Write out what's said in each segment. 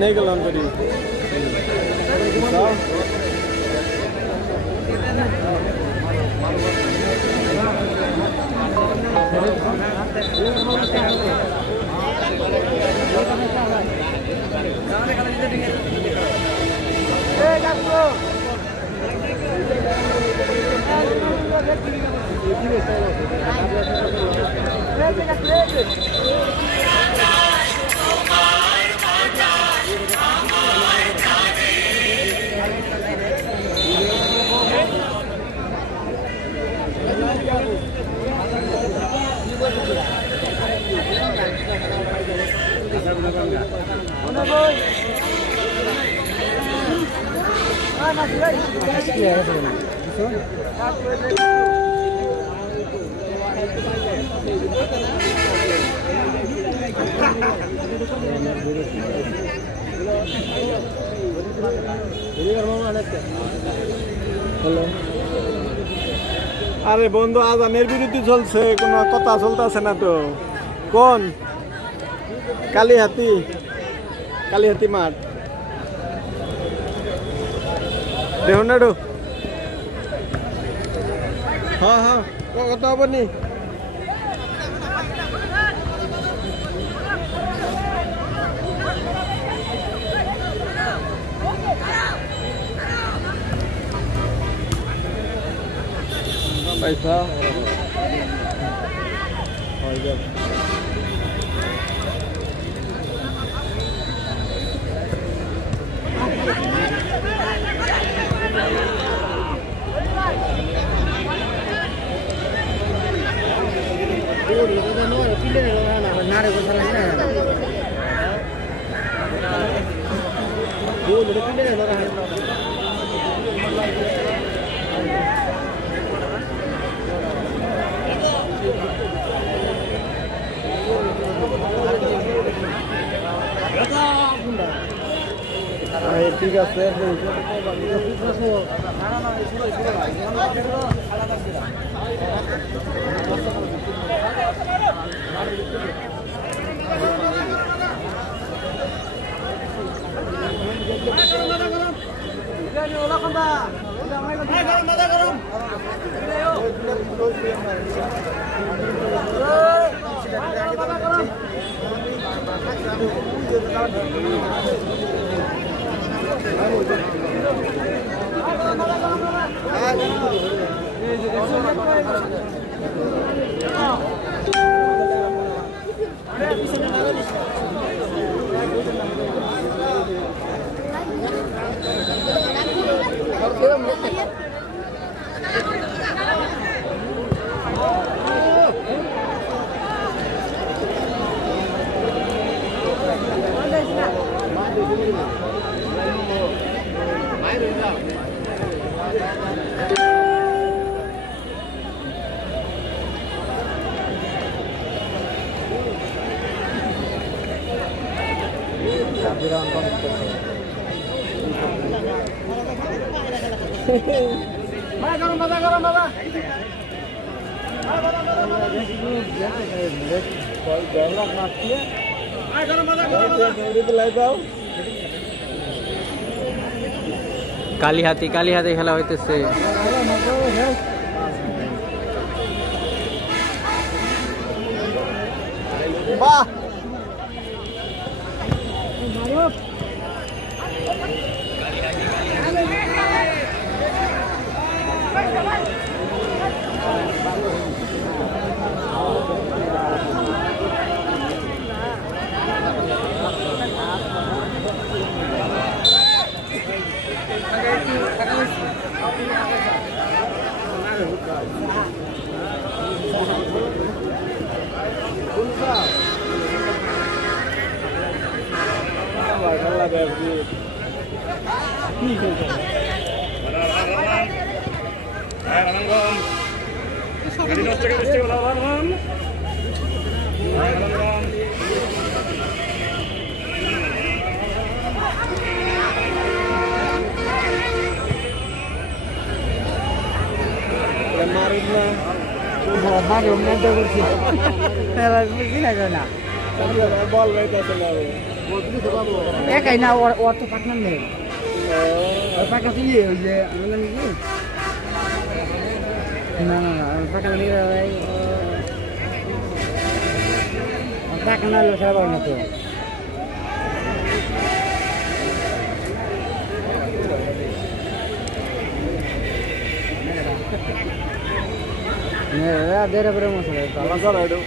नहीं गल करी আরে বন্ধু আজানের বিরুদ্ধে চলছে, কোনো কথা চলতেছে না তো। কোন কালীহাতি মাঠ দেখুন না একটু। হ্যাঁ হ্যাঁ কথা হব নি পয়সা ঠিক আছে কালীহাতি খেলা হইতেছে। বাহ মারিস না মারি অন্য করছি বুঝি না না বল বাইতেছে না একাই না ওর তো পাকনাম নেই ওর পাকা তো ইয়ে ওই যে বললাম কি না না না পাকা নিয়ে পাকা না হলে সারা না তো দেড় বেড়ে মশলা তালা করা এটা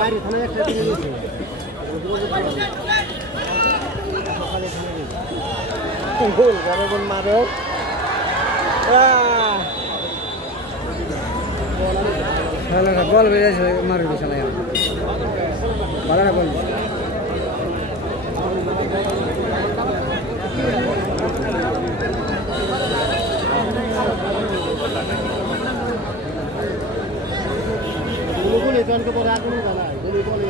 বাইরে থানা একটা গোল বরাবর মারো বল বেড়েছে মারবে বিশাল ভালো না বল জনকে পরে আগুন জানা যদি বলে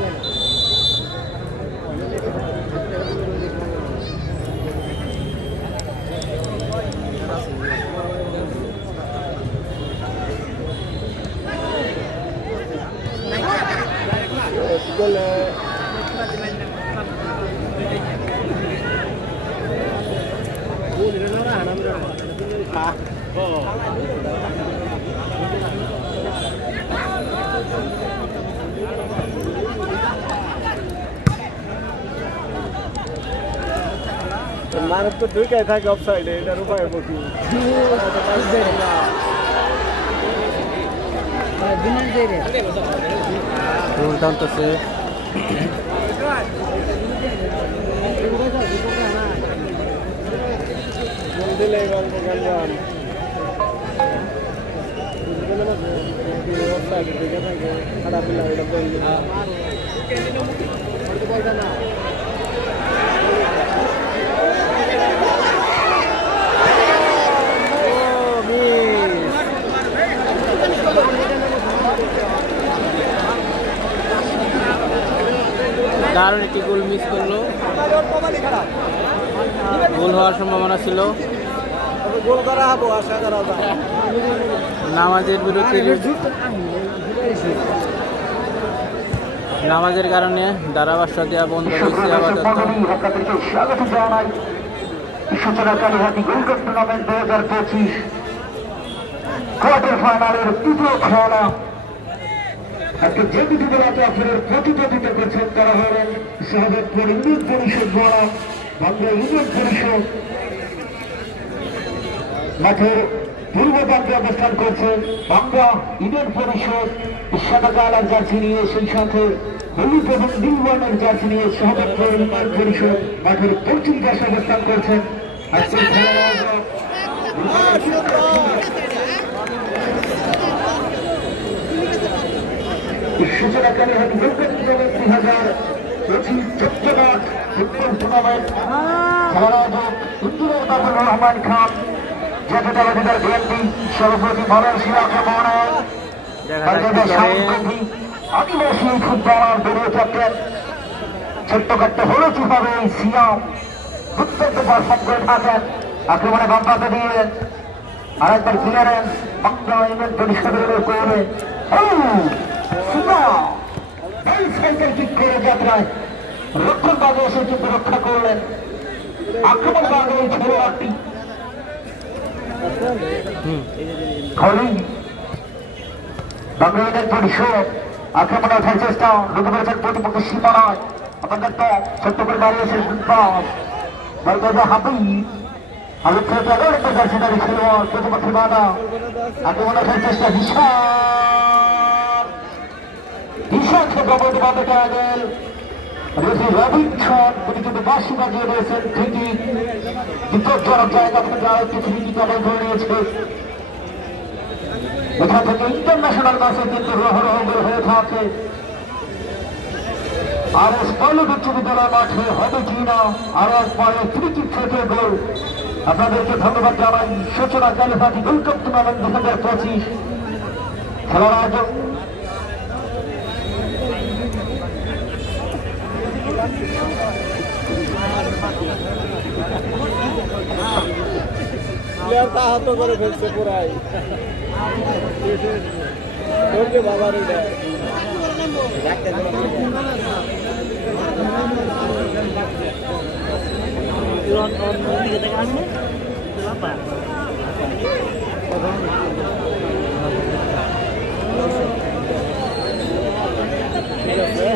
জানা মানব তো ঢুকাই থাকে অফ সাইডে এটার উপায় বকি টানতেছে দিলে গল্প গান অফ সাইডে ঢুকে থাকে খারাপ লাগে এটা বলবে না দারুণ একটি গোল মিস করলো, গোল হওয়ার সম্ভাবনা ছিল। গোল করা হবো আশা করা যায়। নামাজের বিরুদ্ধে নামাজের কারণে ধারাভাষ্য দেওয়া বন্ধ হয়েছে আপাতত। স্বাগত জানাই সূচনা কালীহাতি গোল্ড টুর্নামেন্ট 2025 কোয়ার্টার ফাইনালের তৃতীয় খেলা। আজকে যে দুটি দলকে আপনাদের প্রতিযোগিতা করছেন তারা হলেন শাহজাদপুর ইউনিয়ন পরিষদ দ্বারা বাংলা ইউনিয়ন পরিষদ। মাঠের পূর্ব প্রান্তে অবস্থান করছে বাংলা ইউনিয়ন পরিষদ সাদা কালার জার্সি নিয়ে, সেই সাথে হলুদ এবং নীল বর্ণের জার্সি নিয়ে শাহজাদপুর ইউনিয়ন পরিষদ মাঠের পশ্চিম পাশে অবস্থান করছেন। আজকের খেলা সূচনাকারী হাত cricket tournament 2025 Chittagong football tournament খেলার আয়োজক ইঞ্জিনিয়ার বাবুর রহমান খান, জাতীয় দলের বিএনপি সভাপতি ময়মনসিংহ মহানগর আদিবাসী ফুটবলার দলীয় ক্যাপ্টেন ছোট্টখাট্ট হলুদ ভাবে সিয়াম দুর্দান্ত পারফর্ম করে থাকেন। আক্রমণে বাম পাতে দিয়ে আরেকবার ক্লিয়ারেন্স বাংলা ইউনিয়ন পরিষদের করে সাইকেল কিক করে যাত্রায় রক্ষণ বাজে এসে কিন্তু রক্ষা করলেন। আক্রমণ বাজে এই খেলোয়াড়টি বাংলা ইউনিয়ন পরিষদ আক্রমণে ওঠার চেষ্টা ঢুকে পড়েছেন প্রতিপক্ষের সীমানায়। আমাদের তো ছোট্ট করে দাঁড়িয়েছে হাবিব থেকে আরেকটা জার্সিদারি খেলোয়াড় প্রতিপক্ষের বাধা আক্রমণ ওঠার চেষ্টা বিশাল জগৎ বাধা করা গেল। রবিনসন তিনি কিন্তু বাঁশি বাজিয়ে রয়েছেন, ঠিকই বিপজ্জনক জায়গা থেকে আরেকটি ফ্রিকি কবল করে নিয়েছে। এখান থেকে ইন্টারন্যাশনাল ম্যাচে কিন্তু রহরহ হয়ে থাকে। আর স্কলে বিশ্ববিদ্যালয় মাঠে হবে কিনা আরো একবারে ফ্রিকি থেকে গোল। আপনাদেরকে ধন্যবাদ জানাই সূচনা কালীহাতি গোল্ড কাপ টুর্নামেন্ট 2025 খেলার আয়োজক আহত করে ফেলছে পুরাই বাবার ঠিক আছে।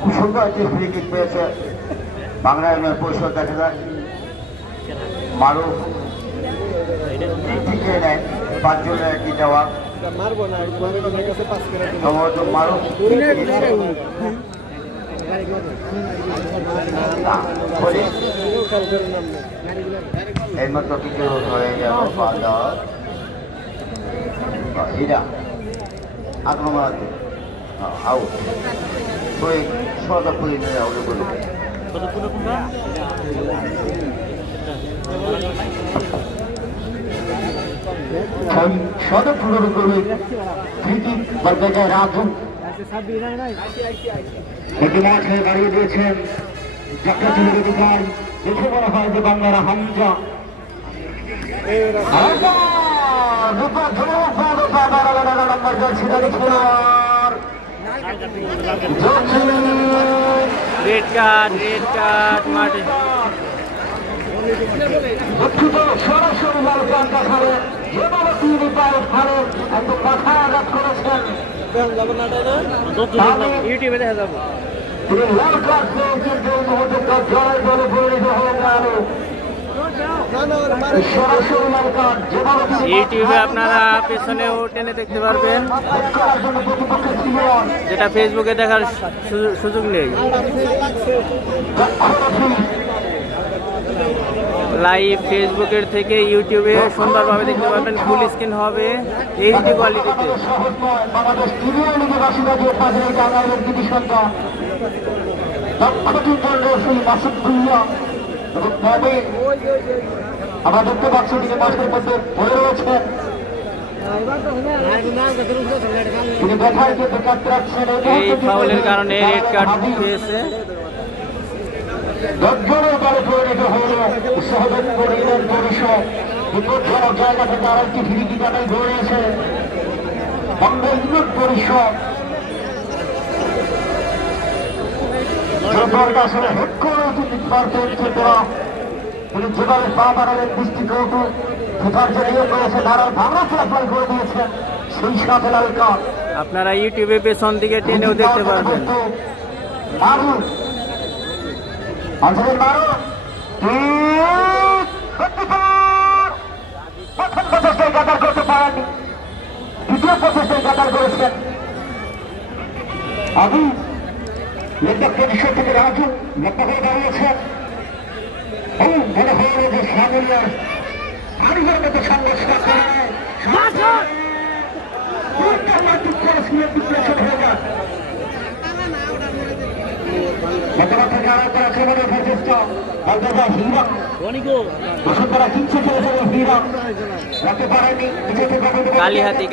খুব সুন্দর একটি ফ্রি কিক পেয়েছে বাংলা ইউনিয়ন পরিষদ। দেখা যায় মারুফ থেকে নেয় 5 জনের একটি জবাব মারবো না কাছে পাস করে সম্ভবত মারুফ এর মতো কিছু হয়ে যাওয়া পাওয়া হীরা আক্রমণ আউট হয়ে সদাপুরি নিয়ে আউট করল। সদপুরের করে ফ্রিকিক বলতে যায় রাজু এটি মাঠে দাঁড়িয়ে দিয়েছেন যাত্রাচুরের অধিকারী। দেখে মনে হয় যে বাংলার হামজা রেড কার্ড মাঠে সরাসরি লাল কার্ড দেখালেন। যেভাবে তিনি পায়ে ফাড়ে এত কথা আঘাত করেছেন ইউটিউবে দেখা যাবো। তিনি লাল কার্ড পেয়েছেন যে মুহূর্তে তার জয় দলে পরিণত হয়ে গেল। সরাসরি লাল কার্ড যেভাবে ইউটিউবে আপনারা পেছনেও টেনে দেখতে পারবেন, যেটা ফেসবুকে দেখার সুযোগ নেই। লাইভ ফেসবুকের থেকে ইউটিউবে সুন্দরভাবে দেখতে পারবেন, ফুল স্ক্রিন হবে এইচডি কোয়ালিটিতে। সহজ নয়, বাংলাদেশ প্রিমিয়ার লিগে বাসিন্দা দিয়ে পাঁচের টাঙ্গাইলের কৃতি সন্তান দক্ষিণ সেই মাসুদ ভুইয়া এবং তবে আমরা দেখতে পাচ্ছি তিনি মাঠের মধ্যে পড়ে রয়েছেন, তিনি ব্যথায় যে বেকারতে রাখছেন। এই ফাউলের কারণে রেড কার্ড পেয়েছে। 10 জনের দলে পরিণত হল সহযোগ পরিণত পরিষদ। বিপজ্জনক জায়গা থেকে আরেকটি ফিরিকি কাটাই ধরেছে বঙ্গ ইউনিয়ন পরিষদ। আসলে হেড করে পারতেন তারা, তিনি যেভাবে পা বাড়ালেন দৃষ্টিকৌটু ফিফার যে নিয়োগ রয়েছে তারা ভাঙা ফলাফল করে দিয়েছেন সেই সাথে লাল কার্ড। আপনারা ইউটিউবে পেছন দিকে টেনেও দেখতে পারবেন। মারু অঞ্চলের মারু প্রথম প্রচেষ্টায় গাদার করতে পারেননি, দ্বিতীয় প্রচেষ্টায় গাদার করেছেন। আমি লেখক পরিষদ থেকে রাজু লক্ষ্য করে দাঁড়িয়েছেন। মনে হল যে সামরিয়ার আরিফের মতো সংঘর্ষ করে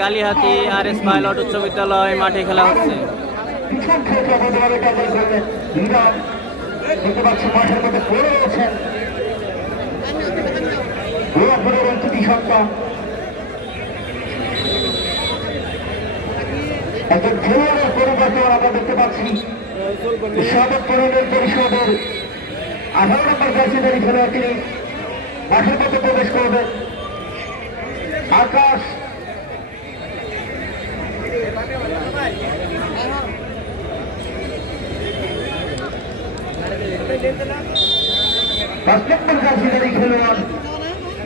কালিহাতি আর এস পাইলট উচ্চ বিদ্যালয় মাঠে খেলা হচ্ছে। পিছন থেকে দেখতে পাচ্ছি মাঠের মধ্যে পড়ে রয়েছেন কৃতি সন্তান। একজন খেলোয়াড়ের পরিবর্তন আমরা দেখতে পাচ্ছি সদর পরিণত পরিষদের 18 নম্বর জার্সিধারী খেলোয়াড়, তিনি মাঠের মধ্যে প্রবেশ করবেন। আকাশ পাঁচ নম্বর জার্সিধারী খেলোয়াড়,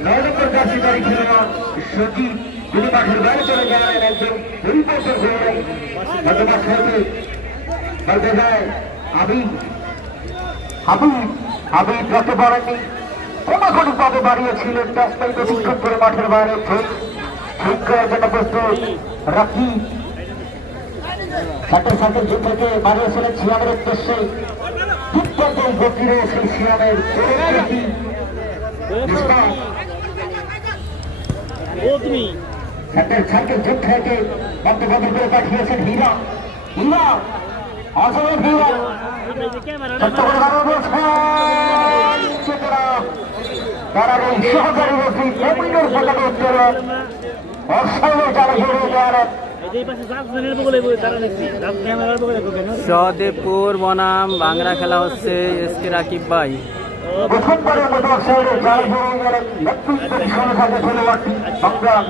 9 নম্বর জার্সিধারী খেলোয়াড় সচিব, তিনি মাঠের বাইরে চলে যান। একজন পরিবর্তন খেলোয়াড় বর্তমান সাথে বলতে যায় আবিদ রাখতে পারেননি, কোনাকুনিভাবে বাড়িয়েছিলেন। টাচটাই বেশিক্ষণ করে মাঠের বাইরে ঠিক করার জন্য প্রস্তুত রাখি সাথে যুগ থেকে বাড়িয়েছিলেন সিয়ামের উদ্দেশ্যে। দুর্দান্ত গতিরে সেই সিয়ামের যুগ থেকে বন্ধ করে পাঠিয়েছেন হীরা অজয় হীরা তারা এই সহকারী রসি জমিনের ফেলে উত্তরে অসহায় যারা জড়িয়ে যাওয়ার সহদেবপুর বনাম বাংলা খেলা হচ্ছে এসকে রাকিব ভাই। প্রথমবারের মতো অসহায় যারা জড়িয়ে গেলেন নেতৃত্বের সঙ্গে থাকে খেলোয়াড়টি সংগ্রাম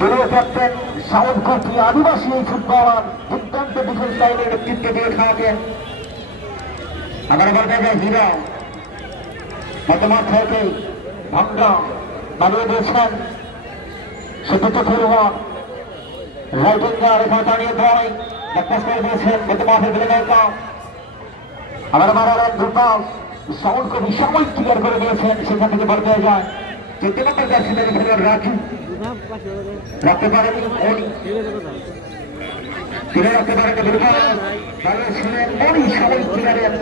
দলীয় ক্যাপ্টেন সাউদ কোটি আদিবাসী এই ফুটবলার দুর্দান্ত ডিফেন্স লাইনের নেতৃত্ব দিয়ে থাকেন। আবার বলতে যায় হীরা বর্তমান থেকে ভাঙ্গা বানিয়ে দিয়েছেন সে দুটো খেলোয়াড় রাইট উইঙ্গার এখানে দাঁড়িয়ে দেয় ব্যাকপাস করে দিয়েছেন বর্তমানের বেলেগাইকা। আবার মারালেন দুর্গাস সাউন্ড কবি সময় ক্লিয়ার করে দিয়েছেন, সেখান থেকে বলতে যায় 14 নম্বর জার্সিধারী খেলোয়াড় রাজু রাখতে পারেনি, তিনি রাখতে পারেনি দুর্গাস দাঁড়িয়েছিলেন মনি সময় ক্লিয়ারের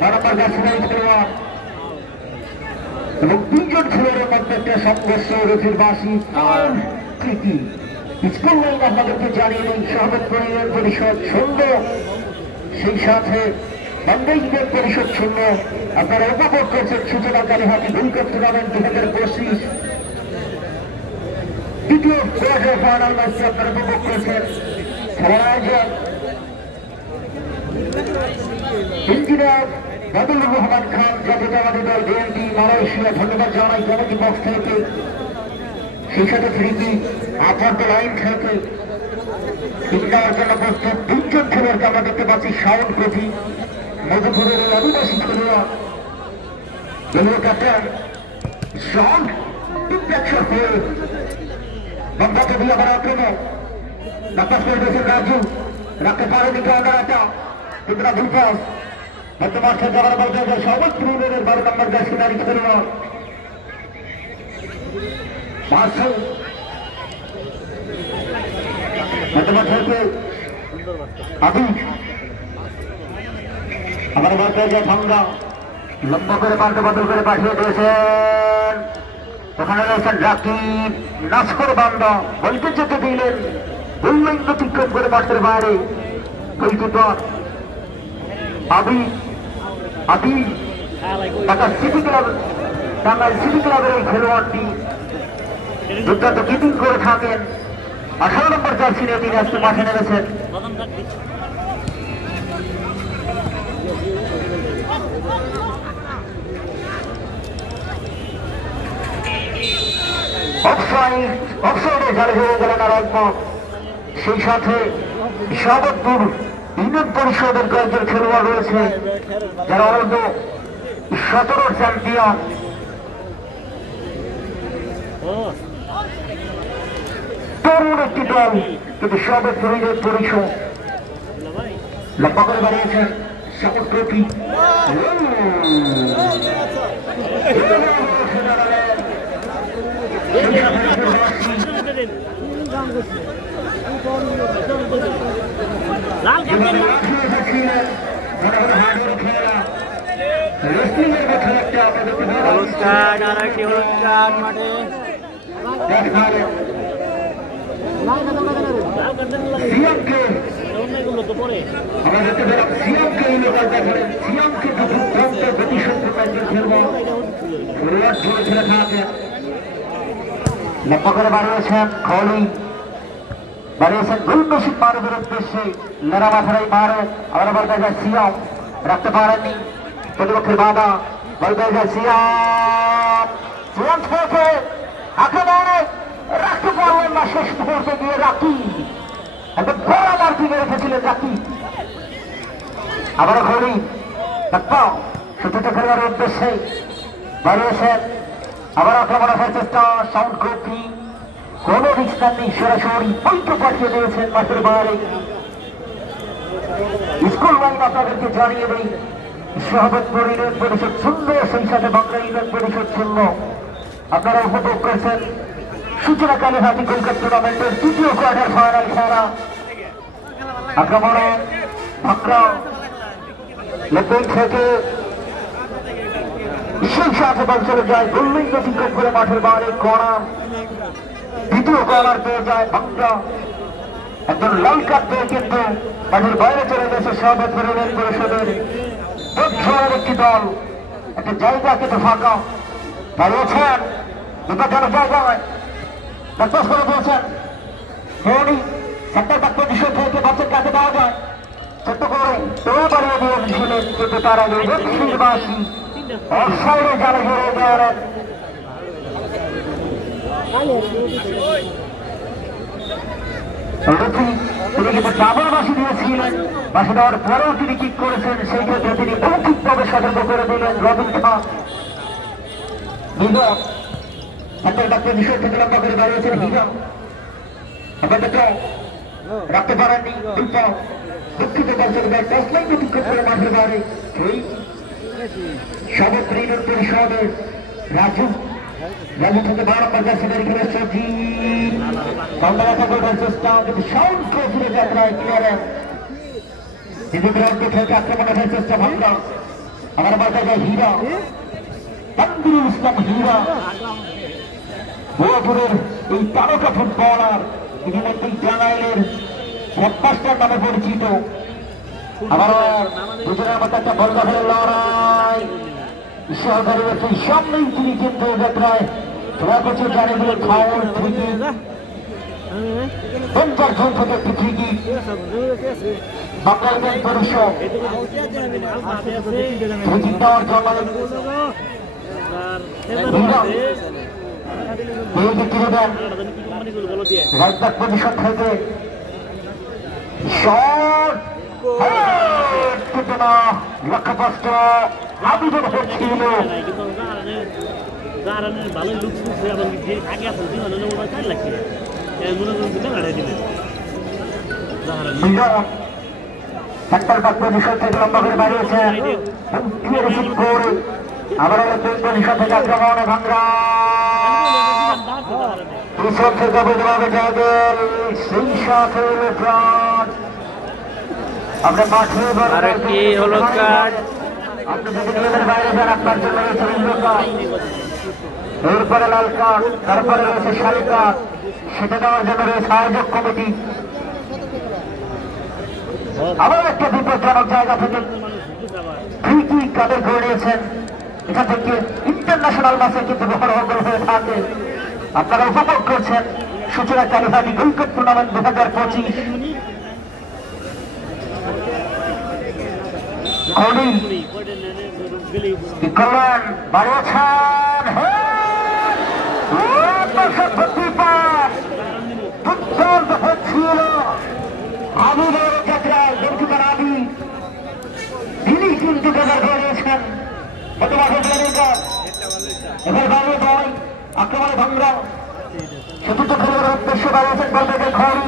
9 নম্বর জার্সিধারী খেলোয়াড় এবং 3 জন খেলোয়াড়ের মধ্যে একটা সংঘর্ষ রথিরবাসী কৃতি স্কুল লাইন আপনাদেরকে জানিয়ে নেই সহযোগ পরিণত পরিষদ শূন্য, সেই সাথে বঙ্গ ইউনিয়ন পরিষদ শূন্য। আপনারা উপভোগ করছেন সূচনা কালীহাতি গোল্ড কাপ টুর্নামেন্ট 2025 দ্বিতীয় কোয়ার্টার ফাইনাল ম্যাচটি আপনারা উপভোগ করছেন। খেলার আয়োজন ইঞ্জিনিয়ার বদলুর রহমান খান, জাতীয়তাবাদী দল বিএনপি মালয়েশিয়া। ধন্যবাদ জানাই কমিটি বক্স থেকে, সেই সাথে ফ্রিকি আপাত লাইন থেকে দেওয়ার জন্য প্রস্তুত 2 জন খেলোয়াড়কে আমরা দেখতে পাচ্ছি। শাওন কবি মধুপুরের এই আদিবাসী খেলোয়াড়, দলীয় ক্যাপ্টেন শন ডিফ্লেকশন হয়ে বন্ধকে দিয়ে আবার আক্রমণ নাপাস করে দিয়েছেন রাজু, রাখতে পারেনি ক্যামেরাটা, কিন্তু ভুলপাস বর্তমান যাওয়ার বলতে সবুজ তৃণমূলের 12 নম্বর জার্সিধারী খেলোয়াড় মাসুম বর্তমান থেকে আবিদ আবার বলতে ঠান্ডা লম্বা করে পাল্টে বদল করে পাঠিয়ে দিয়েছেন। ওখানে রয়েছেন রাকিব নাসকর বান্দা বলতে যেতে দিলেন দুই লাইন অতিক্রম করে মাঠের বাইরে গোলকিপার আবি Dhaka city club Tangail city ক্লাবের এই খেলোয়াড়টি দুর্দান্ত কিপিং করে থাকেন। 18 নম্বর জার্সি নিয়ে তিনি আজকে মাঠে নেমেছেন। অফসাইডে জালে হয়ে গেলেন আর একমত। সেই সাথে শাহবাদপুর ইউনিয়ন পরিষদের কয়েকজন খেলোয়াড় রয়েছে যারা অনূর্ধ্ব 17 চ্যাম্পিয়ন। তরুণ একটি দল কিন্তু শাহবাদপুর ইউনিয়ন পরিষদ লম্বা করে বাড়িয়েছেন সমুদ্রটি হলুদ কার্ড আর একটি হলুদ কার্ড মাঠে লক্ষ্য করে বাড়িয়েছেন খলি বাড়িয়েছেন গুলবেশি মারবের উদ্দেশ্যে লেরা মাথার এই মারে আবার বলতে যায় সিয়াম রাখতে পারেননি প্রতিপক্ষের বাবা বলতে যায় সিয়াম থেকে আক্রমণে রাখতে পারলেন না। শেষ মুহূর্তে দিয়ে রাখি একটা বড় মার্কি রেখেছিলেন রাখি আবারও খলি সূচিত খেলোয়াড়ের উদ্দেশ্যে বাড়িয়েছেন আবার আক্রমণ আসার চেষ্টা সাউন্ড কপি কোন রিস্ক নেই সরাসরি পয়েন্ট পাঠিয়ে দিয়েছেন মাঠের বাইরে। স্কুল লাইন আপনাদেরকে জানিয়ে দেই শাহবাদপুর ইউনিয়ন পরিষদ 0 সেই সাথে বাংলা ইউনিয়ন পরিষদ 0। আপনারা উপভোগ করেছেন সূচনা কালীহাটি কলকাতা টুর্নামেন্টের 2য় কোয়ার্টার ফাইনাল খেলা। আক্রমণে ভাকরা লেফট থেকে সেই সাথে বল চলে যায় গোল্লিং অতিক্রম করে মাঠের বাইরে কর্নার। দ্বিতীয় কর্নার পেয়ে যায় ভাঙ্গা একজন লাল কার্ড পেয়ে কিন্তু মাঠের বাইরে চলে গেছে শাহবাদপুর ইউনিয়ন পরিষদের একটি দল। একটা জায়গা কিন্তু ফাঁকা দাঁড়িয়েছেন বিপজ্জনক জায়গায় ব্যাকপাস করে দিয়েছেন সেন্টার ব্যাক পজিশন থেকে বাচ্চার কাছে দেওয়া যায় ছোট্ট করে তো বাড়িয়ে দিয়েছিলেন কিন্তু তার আগে দক্ষিণবাসী অফসাইডে জালে ঘিরে দেওয়ার তিনি কিন্তু ডাবল বাসি দিয়েছিলেন। বাসি দেওয়ার পরেও তিনি কিক করেছেন, সেই ক্ষেত্রে তিনি মৌখিকভাবে সতর্ক করে দিলেন রবিন খান। হিরো হাতের ডাক্তার বিষয় থেকে লম্বা করে দাঁড়িয়েছেন হিরো আপাতত রাখতে পারেননি দুঃখিত দর্শকদের দশলাই অতিক্রম করে মাঠের বাইরে শাহবাদপুর ইউনিয়ন পরিষদের রাজু থেকে 12 নম্বর জার্সিধারী খেলোয়াড় সজিব বাংলা রাখা করবার চেষ্টা কিন্তু সাউন্ড ফিরে যাত্রায় ক্লিয়ারেন্স নিজের বিরাটকে থেকে আক্রমণ রাখার চেষ্টা ভাবনা আমার মাথায় যায় হীরা তানবিরুল ইসলাম হীরা বোয়াপুরের এই তারকা ফুটবলার ইতিমধ্যেই টাঙ্গাইলের ব্লকবাস্টার নামে পরিচিত। আবার দুজনের মধ্যে একটা বল দখলের লড়াই সহকারী ব্যক্তির সামনেই তিনি কিন্তু যাত্রায় ধরা করছে জানিগুলো খাওয়ার থেকে 50 জন থেকে একটি ফ্রিকি বাংলা ইউনিয়ন পরিষদ ফ্রিকি দেওয়ার জন্য রাইট ব্যাক পজিশন থেকে শট লক্ষ্যভ্রষ্ট আবিদের হচ্ছিল ভালো লুক আগে লাগছে সেন্টার পাক পজিশন থেকে লম্বা করে বাড়িয়েছেন রিসিভ করে আবার পজিশন থেকে আক্রমণে ভাঙ্গা পিছন থেকে বেরোবে জায়গেল সেই সাথে ফ্রন্ট আমরা মাঠে আর একটি হলুদ কার্ড। আপনি যদি নিয়মের বাইরে যান আপনার জন্য রয়েছে নীল কার্ড, এরপরে লাল কার্ড, তারপরে রয়েছে সারি কার্ড। সেটা দেওয়ার জন্য রয়েছে আয়োজক কমিটি। আবার একটা বিপজ্জনক জায়গা থেকে ফ্রি কিক কাদের করে নিয়েছেন। এটা থেকে ইন্টারন্যাশনাল ম্যাচে কিন্তু বড় হয়ে থাকে। আপনারা উপভোগ করছেন সূচনা কালীহাটি ক্রিকেট টুর্নামেন্ট 2025। কি করলেন? বাড়িয়েছেন দুর্দান্ত হচ্ছিল আবুদের যাত্রায় দর্শকের আবি তিনি কিন্তু বেদার করেছেন। এবার বাড়িয়ে দেয় আক্রমণে ভাঙ্গা চতুর্থ খেলোয়াড়ের উদ্দেশ্যে বাড়িয়েছেন বলবেন ঘড়ি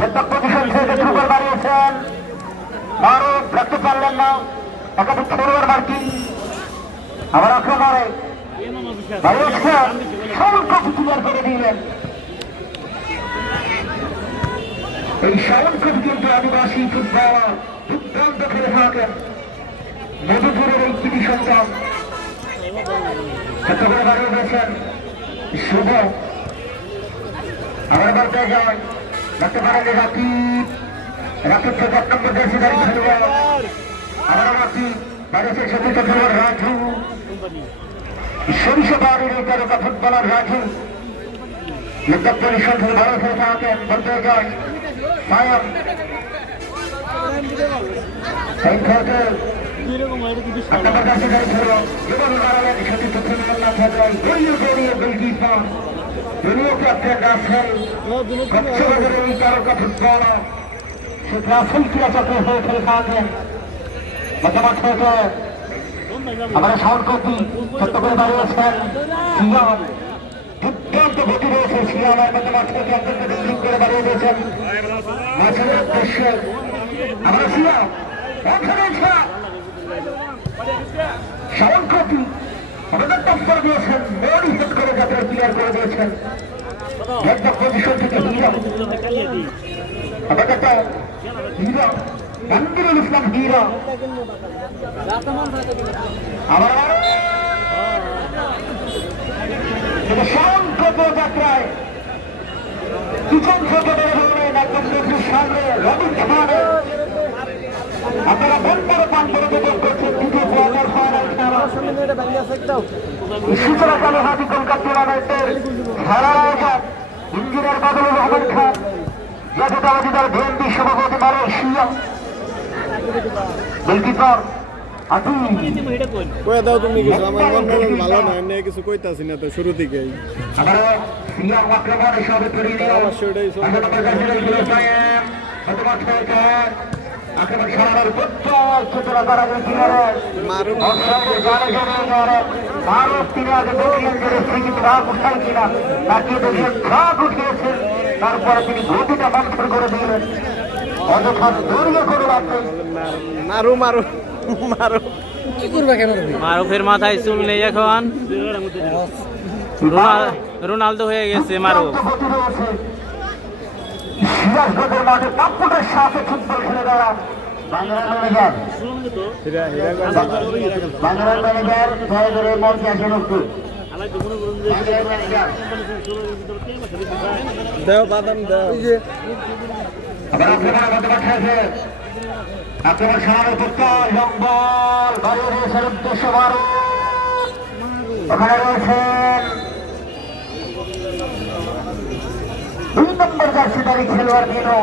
লেপটপ পজিশন থেকে ধ্রুবর বাড়িয়েছেন মারুফ রাখতে পারলেন না। একাধিক খেলোয়াড় মার্কিং আবার আক্রমণে বাড়িয়েছেন সংখ্যক ক্লিয়ার করে দিলেন। এই সাউন্ড কিন্তু আদিবাসী ফুটবলার দুর্দান্ত খেলে থাকেন। মধুপুরের এই কৃতি সন্তান চট্টগ্রামে বাড়িয়ে দিয়েছেন শুভ। আবার বলতে যায় দেখতে পারেন যে রাকিব রাকিব থেকে 1 নম্বর জার্সি দাঁড়ি খেলোয়াড়। আবার রাকিব বাড়িয়েছে চতুর্থ খেলোয়াড় রাজু সরিষাবাড়ির এই তারকা ফুটবলার রাজু লেপটপ পরিষদ থেকে ভালো খেলে থাকেন। বলতে যায় সায়ন আমরা সাউন্ডকপি ছোট্ট করে দাঁড়িয়েছেন সিয়াম দুর্দান্ত গতি রয়েছে সিয়ামের মধ্যে মাঠ থেকে অত্যন্ত ডিগ্রি করে দাঁড়িয়ে দিয়েছেন মাছের উদ্দেশ্যে। আমরা সিয়াম সাউন্ডকপি আমাদের টপ্পর দিয়েছেন মনি হেড করে যাত্রা ক্লিয়ার করে দিয়েছেন লেপটপ পজিশন থেকে হিরা আমাদের হিরা মন্দিরুল ইসলাম হিরা আবার সাউন্ডকপি যাত্রায় পিছন থেকে বের হলেন একদম দেখুন সামনে রবি খানে। আপনারা বন্ধরে পান করে উপভোগ করছেন দ্বিতীয় কোয়ার্টার ফাইনাল খেলা সূচনা কালীহাটি কলকাতা টুর্নামেন্টের খেলার আয়োজক ইঞ্জিনিয়ার বাদলুর রহমান খান, জাতীয়তাবাদীদের বিএনপি সভাপতি মালয়েশিয়া গোলকিপার কয়ে দাও তুমি কিছু, আমার মন মেজাজ ভালো না, এমনি কিছু কইতাছি না তো শুরু থেকেই। অবশ্যই এটাই তারপরে তিনি গতিটা মন্থর করে দিলেন অযথা দৌড়িয়ে করে রাখলেন। মারু মারু মারু কি করবে কেন মারুফের মাথায় চুল নেই এখন, রোনালদো হয়ে গেছে মারুফ। সিরাজগঞ্জের মাঠে টাপ্পুটের সাথে ফুটবল খেলে দেওয়া বাংলার ম্যানেজার জয়গড়ের মঞ্চে আসেন একটু দেও বাদাম দেও। আক্রমণ সামনে ফুটবল লম্বল বাড়িয়ে দিয়েছেন উদ্দেশ্য মারু। ওখানে রয়েছেন 2 নম্বর জার্সিধারী খেলোয়াড় দিনো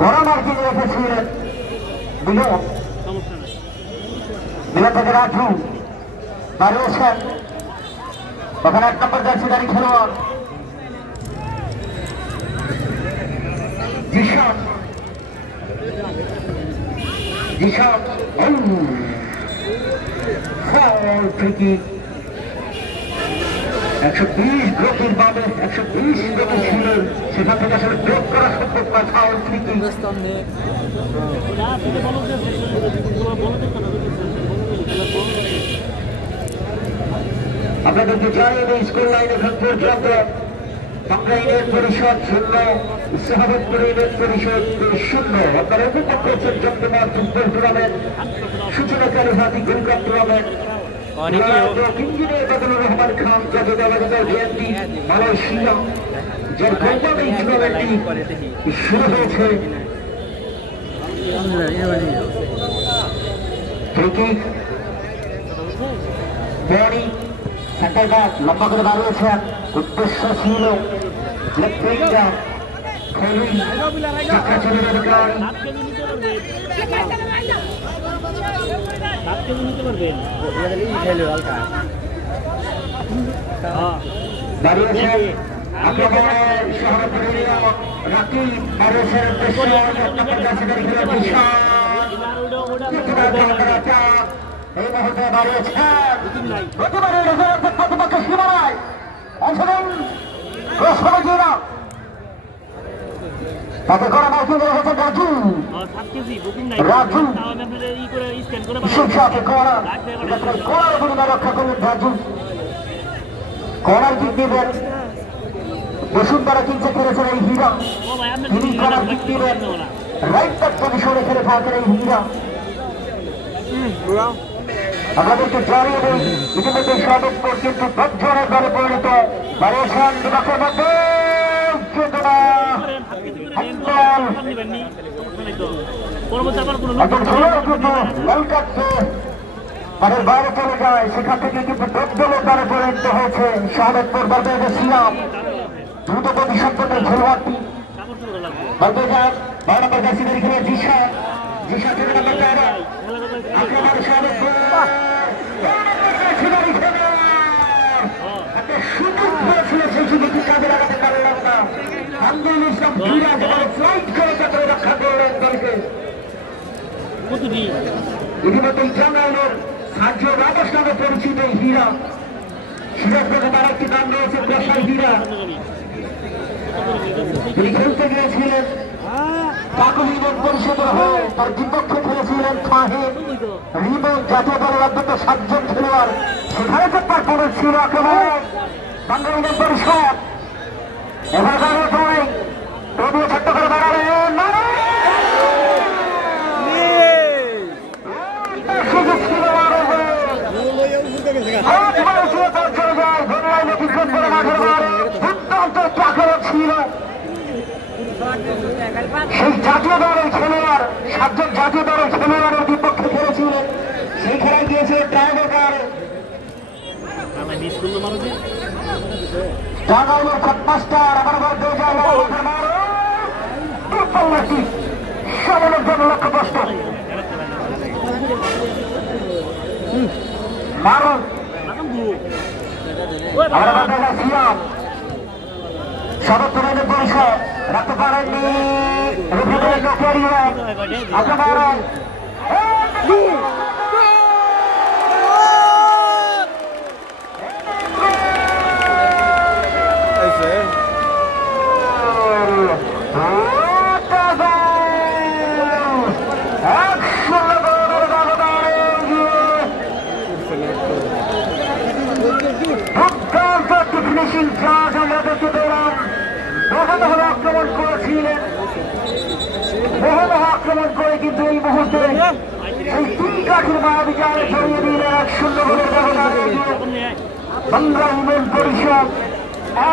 ঘোড়া মার্কিং রেখেছিলেন বিনোদ থেকে রাজু বাড়িয়েছেন। ওখানে 1 নম্বর জার্সিধারী খেলোয়াড় Zishan Zishan foul free kick 120 গতির বামে 120 গতি ছিল, সেখান থেকে আসলে ব্রেক করা সম্ভব নয়, ফাউল ফ্রি কিক। আপনাদেরকে জানিয়ে দেই স্কুল লাইন এখন পর্যন্ত বাংলা ইউনিয়ন পরিষদ 0, শাহাবতপুর ইউনিয়ন পরিষদ 0। আপনারা উপভোগ করছেন জমজমাট ফুটবল টুর্নামেন্ট, সূচনা Kalihati gold cup tournament. Engineer Badlur Rahman Khan জাতীয় দলের জয়ন্তী মালয়েশিয়া, যার গোলমাল এই টুর্নামেন্টটি শুরু হয়েছে। ফ্রি কিক বড়ি সেন্টার ব্যাক লম্বা করে দাঁড়িয়েছেন, উদ্দেশ্য ছিল লেগ ব্রেকটা খেলুই চাকা চলে যাবে গাড়ি। দাঁড়িয়েছেন আক্রমণে শহরপুরের রাকিব, দাঁড়িয়েছেন উদ্দেশ্যে এই মুহূর্তে দাঁড়িয়েছেন প্রতিবারের প্রতিপক্ষ সীমানায় অংশগ্রহণ তাকে করা মাইকে হয়েছে রাজু রাজু শিক্ষাকে করা করার ভূমিকা রক্ষা করলেন রাজু। করার কিক দিবেন বসুন্ধরা কিনতে পেরেছেন এই হীরা, তিনি করার কিক দিবেন রাইট ব্যাক পজিশনে খেলে থাকেন এই হীরা। আমাদেরকে জানিয়ে দেই ইতিমধ্যে শাহাবতপুর কিন্তু 10 জনের দলে পরিণত। বারিয়েছেন বিভাগের মধ্যে তাদের বাইরে চলে যায়, সেখান থেকে কিন্তু 10 জনের দলে পরিণত হয়েছে শাহাবতপুর বারবেজের সিয়াম। দ্রুত গতি সম্পন্ন খেলোয়াড়টি বারবে যান 12 নম্বর জার্সিধারী খেলোয়াড় জিশা, জিশা 13 নম্বর জায়গা আক্রমণ শাহাবতপুর একটা সুযোগ পেয়েছিল, সেই সুযোগটি কাজে লাগাতে পারলাম না। আন্দোলন ইসলাম ফ্লাইট করে তাকে রক্ষা করলেন দলকে। ইতিমধ্যে জানাইলের সাহায্য রাবস নামে পরিচিত এই হীরা, সিরাজগঞ্জে তার একটি নাম রয়েছে বসাই হীরা। তিনি খেলতে গিয়েছিলেন কাকুল ইউনিয়ন পরিষদের হয়ে, তার বিপক্ষে খেলেছিলেন ফাহিম রিমন, জাতীয় দলের অন্তত 7 জন খেলোয়াড়। সেখানে তো পারফরমেন্স ছিল একেবারে বাংলা ইউনিয়ন পরিষদ। এবার দাঁড়িয়ে পড়ে তবুও ছোট্ট করে দাঁড়ালেন সুযোগ ছিল আরো চলে যায় ঘোড়ায় অতিক্রম করে মাঠের বাইরে দুর্দান্ত চাকর ছিল সেই জাতীয় দলের খেলোয়াড়। 7 জন জাতীয় দলের খেলোয়াড়ের বিপক্ষে খেলেছিলেন, সেই খেলায় গিয়েছিল ড্রাইভার কারে জাগাইলের হেডমাস্টার আমার বলতে যায় সামনের জন্য লক্ষ্য কষ্ট মারুন সিয়াম সদর পরিষদ রাখতে পারেননি আপনার আক্রমণ করেছিলেন, আক্রমণ করে কিন্তু এই মুহূর্তে এই 3 কাঠের মায়াবিচারে ছড়িয়ে দিলেন 1-0 গোলের ব্যবধানে বাংলা ইউনিয়ন পরিষদ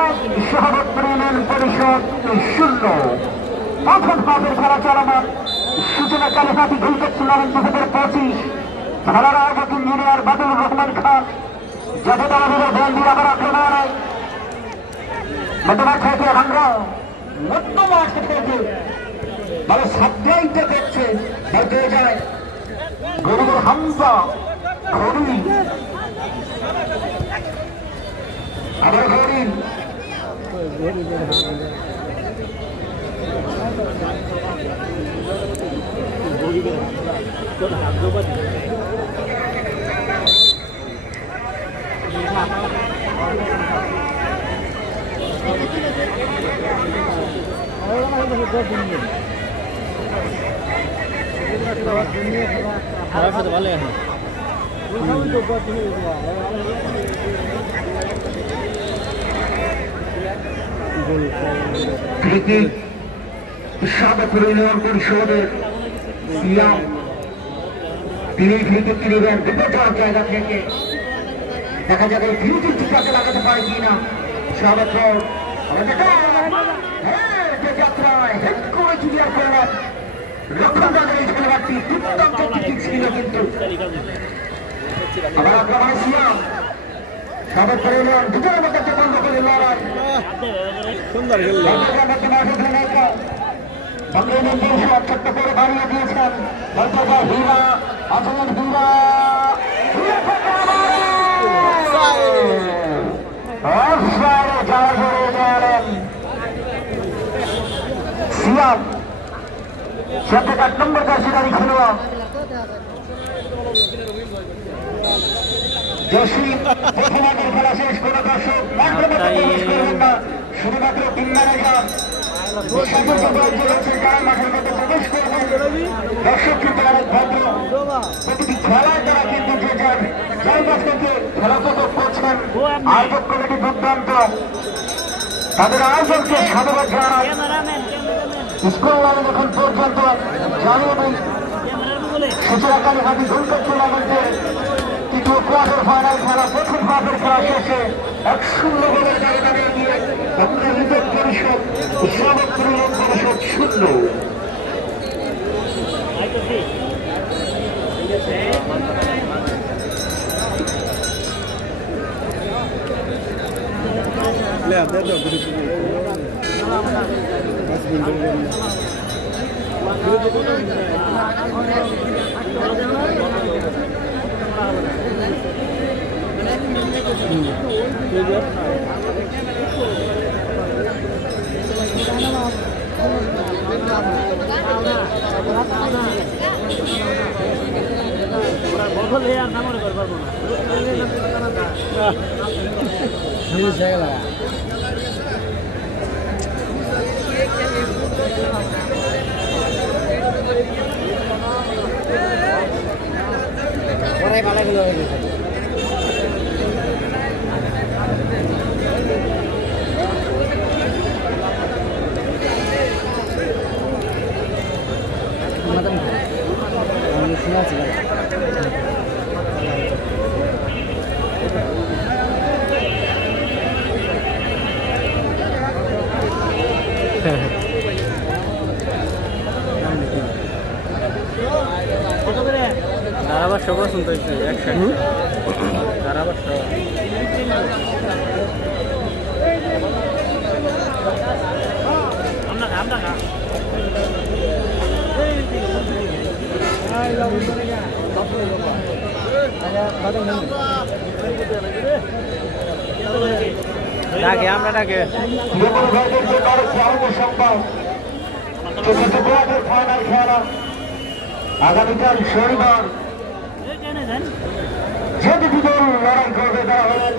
1, শাহাবতপুর ইউনিয়ন পরিষদ 0। এখন হাতের খেলা চলমান, সূচনা কালীহাতি গোল্ড কাপ টুর্নামেন্ট 2025 খেলার আয়োজক ইঞ্জিনিয়ার বাদলুর রহমান খান, জাতীয় দলের ধ্যান দিয়ে আবার আক্রমণ মধ্যমাঠ থেকে আমরা মধ্যমাঠ থেকে ভালো সাপ্লাইটা করছে হয়তো যায় গরিবের হামজা ঘড়ি আবার ঘড়ি খারাপ সাথে ভালো এখন ক্রিকেট সাবেকুল ইউনিয়ন পরিষদের সিয়াম তিনি ক্রিকেট নেবেন বিপর্যয়ের জায়গা থেকে দেখা যাবে বিরতির টিকাকে লাগাতে পারে কিনা সাবেক যাত্রায় হেড করে ক্লিয়ার করলেন লক্ষণদাদের এই খেলোয়াড়টি দুর্দান্ত কিক ছিল কিন্তু আবার আক্রমণে সিয়াম সাবেকুল ইউনিয়ন দুজনের মধ্যে একটা বন্ধ করে লড়াই সুন্দর খেললো ছোট্ট করে বাড়িয়ে দিয়েছেন হীরা আচরণ হীরা সিয়াম 8 নম্বর জার্সিধারী খেলোয়াড় জসিম প্রথম আগের খেলা শেষ করে দর্শক শুধুমাত্র 3 ম্যানেজার যারা মাঠের মধ্যে প্রবেশ করবেন দর্শক কিন্তু অনেক ভদ্র প্রতিটি খেলায় তারা কিন্তু যে যার চারপাশ থেকে খেলাপথক করছেন আয়োজক কমিটি দুর্দান্ত তাদের আয়োজনকে সাধুবাদ জানাই স্কুল লাইন এখন পর্যন্ত জানিয়ে নেই সূচনা কালীঘাটি গোলকাপ টুর্নামেন্টের তৃতীয় কোয়ার্টার ফাইনাল খেলা প্রথম হাফের খেলা শেষে 1-0 গোলের ব্যবধানে এগিয়ে আমরা ইউনিয়ন পরিষদ সাবেকুল ইউনিয়ন পরিষদ 0 বদলে আর নামরে করব না ওরাই ভালো গুলো হয়ে গেছে আমি শুনেছি ধারাবার সব শুনতে হচ্ছে একসাথে ধারাবার সব ডাকে আমরা ডাকে ফাইনাল খেলা আগামীকাল শনিবার যে দুটি দল লড়াই করবে তারা হলেন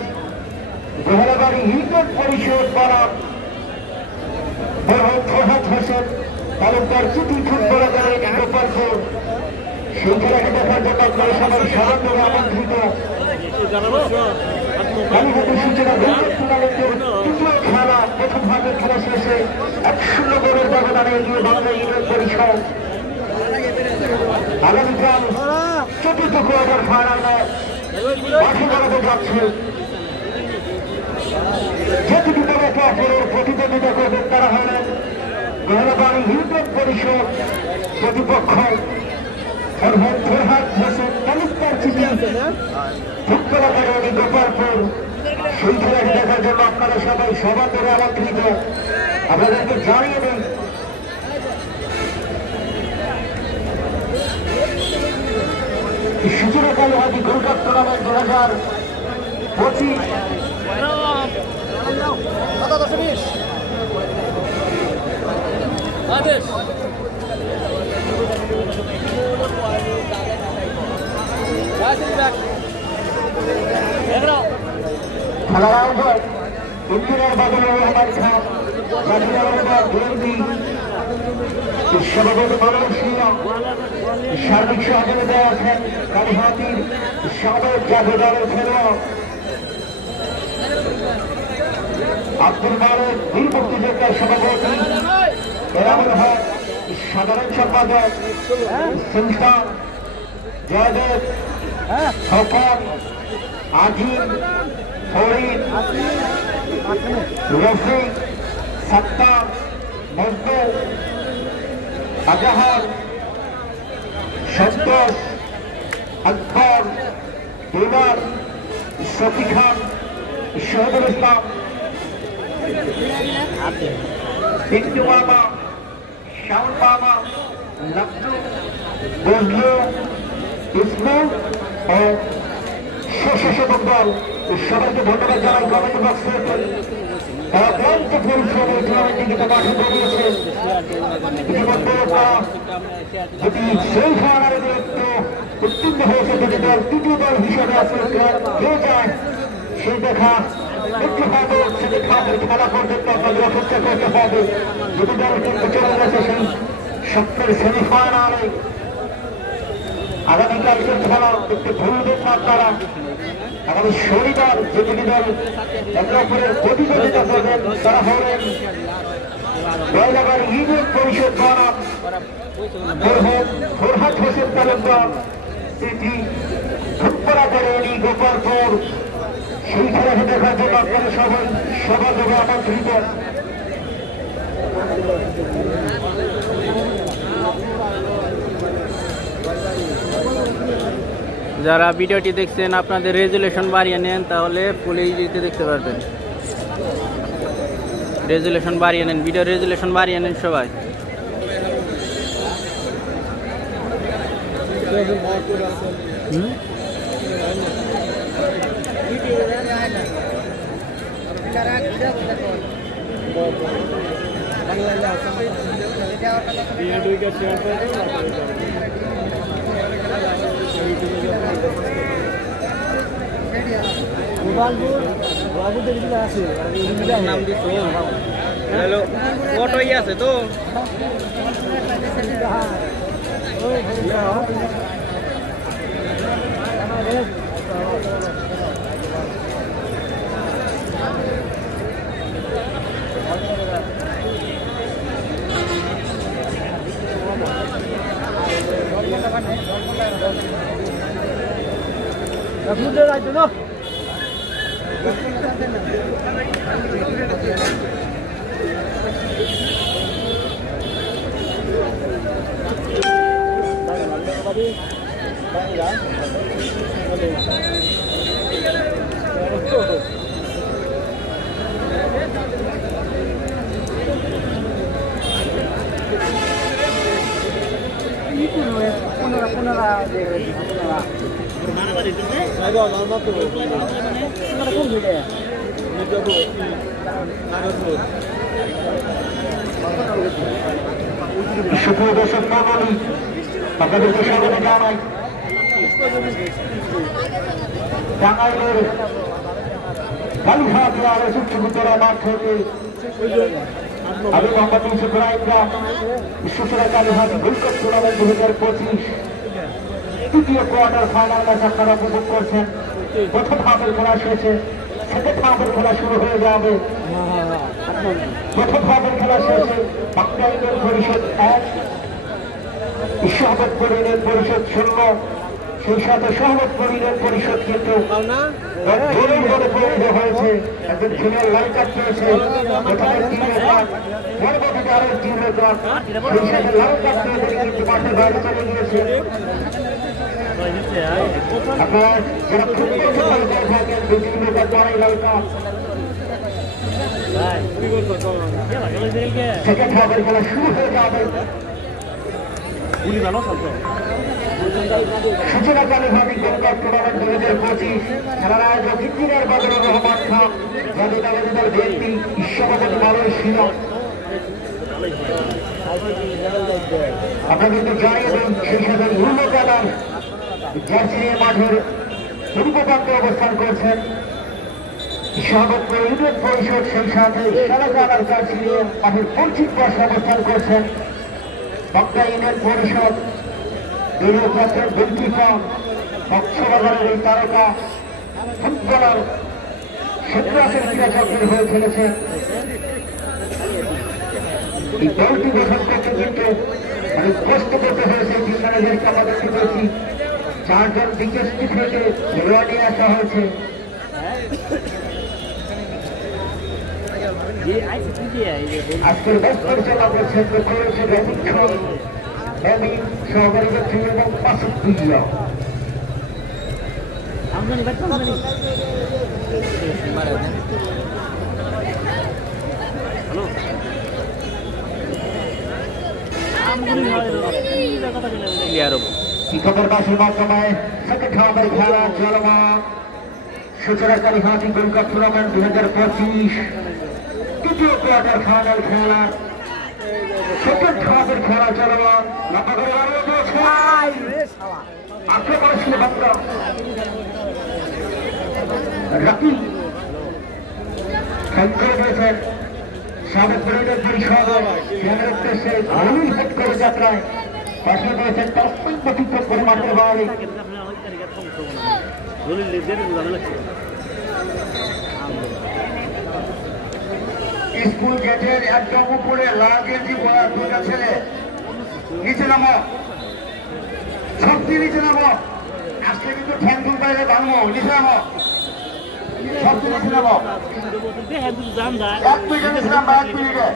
গোহালাবাড়ি ইউনিয়ন পরিষদ বনাম ফরহাদ হোসেন তালুকদার চিঠি ফুটবল একাডেমি গোপালপুর সেই খেলাকে দেখার জন্য আপনারা সবাই সাধারণ আমন্ত্রিত কালীঘাটের সূচনা টুর্নামেন্টের তৃতীয় খেলা প্রথম ভাগের খেলা শেষে 1-0 গোলের ব্যবধানে এগিয়ে বাংলা ইউনিয়ন পরিষদ আগামীকাল চতুর্থ কোয়ার্টার ফাইনালে মাঠে দাঁড়াতে যাচ্ছে যে দুটি দল একে অপরের প্রতিদ্বন্দ্বিতা করবেন তারা হলেন গোহালাবাড়ি ইউনিয়ন পরিষদ প্রতিপক্ষ ফরহাদ হোসেন তালুকদার চিঠি ফুটবল একাডেমি গোপালপুর সেই খেলাটি দেখার জন্য আপনারা সবাই সবার ধরে আমন্ত্রিত আপনাদেরকে জানিয়ে দিন সূচনা কালীঘাটি গোলকাপ টুর্নামেন্ট 2025 খেলার আয়োজক ইঞ্জিনিয়ার বাদল রহমান খান সভাপতি মালয়েশিয়া সার্বিক সহযোগিতা আছেন কালীহাতির সাবেক জাতীয় দলের খেলোয়াড় আব্দুল মালিক বীর মুক্তিযোদ্ধার সভাপতি এনামুল হক সাধারণ সম্পাদক সুলতান জয়দেব খোকন আজিম ফরিদ রফিক সত্তার মজনু আজাহার সন্তোষ আকবর দুলার শফি খান শহীদুল ইসলাম পিন্টু মামা শাওন মামা লক্ষ্ণৌ বজলু ইসমু ও স্বেচ্ছাসেবক দল সবাইকে ধন্যবাদ জানাই কমিটি বক্সের অত্যন্ত পরিশ্রম এই টুর্নামেন্টটিকে মাঠে বেরিয়েছে ইতিমধ্যে যদি সেই ফাইনালে উত্তীর্ণ হয়েছে দুটি দল তৃতীয় দল হিসেবে আসলে হয়ে যায় সেই দেখা দেখতে হবে সেটি খেলা পর্যন্ত আপনাদের অপেক্ষা করতে হবে দুটি দল কিন্তু চলে গেছে সেই সপ্তাহের সেমিফাইনালে আগামীকালকের খেলা একটু ভুলবেন না আপনারা আগামী শনিবার যে দুটি দল একে অপরের প্রতিযোগিতা করবেন তারা হলেন বয়লাবাড়ি ইউনিয়ন পরিষদ বনাম ফরহাদ হোসেন তালুকদার এটি ধূপপাড়াবাড়ি গোপালপুর সেই খেলাটি দেখার জন্য আপনারা সবাই সভাভাবে আমন্ত্রিত যারা ভিডিওটি দেখছেন আপনাদের রেজুলেশন বাড়িয়ে নেন তাহলে ফুল এইচডিতে দেখতে পারবেন। রেজুলেশন বাড়িয়ে নেন, ভিডিও রেজুলেশন বাড়িয়ে নেন সবাই। নাম দিচ্ছ হ্যালো ফটোই আছে তো সুপ্রিয় দর্শক মণ্ডলী আপনাদেরকে স্বাগত জানাই টাঙ্গাইলের কালীঘাট ওয়ারেস উচ্চ বিদ্যালয় মাঠ থেকে আমি মোহাম্মদ ইউসুফ রাইকরাম বিশ্বসেরা কালীঘাট গোল্ড কাপ টুর্নামেন্ট 2025 তৃতীয় কোয়ার্টার ফাইনাল ম্যাচ আপনারা উপভোগ করছেন। প্রথম হাফের খেলা শেষে সেকেন্ড হাফের খেলা শুরু হয়ে যাবে। প্রথম হাফের খেলা শেষে বাংলা ইউনিয়ন পরিষদ 1 সহবতপুর ইউনিয়ন পরিষদ 0 সেই সাথে সহবতপুর ইউনিয়ন পরিষদ কিন্তু পরিণত হয়েছে। একজন জুনিয়র লাল কার্ড পেয়েছে, প্রথমে টিমের কার্ড, পরবর্তীতে আরেক টিমের কার্ড, সেই সাথে লাল কার্ড পেয়ে কিন্তু মাঠের বাইরে চলে গিয়েছে। আপনার যারা ফুটবল খেলতে থাকেন দুই টিমের কার্ড পরেই লাল কার্ড। সেকেন্ড হাফের খেলা শুরু হয়ে যাবে। সূচনা কালীঘাটি গোল্ড কাপ টুর্নামেন্ট 2025 খেলার আয়োজক ইঞ্জিনিয়ার বদরুর রহমান খান, জাতীয় দল বিএনপি, সভাপতি মালয়েশিয়া। আপনারা কিন্তু জানিয়ে দেন সেই সাথে উল্লো কালার জার্সি নিয়ে মাঠের পূর্ব প্রান্তে অবস্থান করছেন সভাপতি ইউনিয়ন পরিষদ সেই সাথে খেলাধুলার কাজ নিয়ে মাঠের পশ্চিম পাশে অবস্থান করছেন বাংলা ইউনিয়ন পরিষদ দলীয় ক্লাবের গোলকিপার কক্সবাজারের এই তারকা ফুটবলার সেক্রাসের ক্রীড়াচক্রের হয়ে খেলেছেন। এই দলটি গঠন করতে কিন্তু অনেক কষ্ট করতে হয়েছে। টিম ম্যানেজারকে আমাদের পেয়েছি 4 জন বিকেএসপি থেকে খেলোয়াড় নিয়ে আসা হয়েছে। আজকের ম্যাচ পরিচালনা করছেন রয়েছে রবীন সহকারী ব্যক্তি এবং মাসুদ ভুইয়া। শিক্ষকের বাসের মাধ্যমে সেকেন্ড হাফের খেলা চলমান। সূচনাকারী হাতি গোল্ড কাপ টুর্নামেন্ট 2025 তৃতীয় কোয়ার্টার ফাইনাল খেলা সেকেন্ড হাফের খেলা চলমান। লম্বা করে বাড়িয়ে দিয়েছে, আক্রমণ ছিল বাংলা রাকি সঞ্চয় দিয়েছেন সাবেক বিরোধী পরিষদ উদ্দেশ্যে ভুল হেড করে যাত্রায় পাশে রয়েছেন তসমিন প্রতিজ্ঞ করে মাঠের বাইরে। স্কুল গেটের একদম উপরে লাল গেঞ্জি পরা 2টা ছেলে নিচে নামো, সত্যি নিচে নামো। আজকে কিন্তু ঠ্যাংটুল বাইরে ভাঙবো, নিচে নামো, সত্যি নিচে নামো। 1 মিনিটে নিচে নামো, 1 মিনিটে।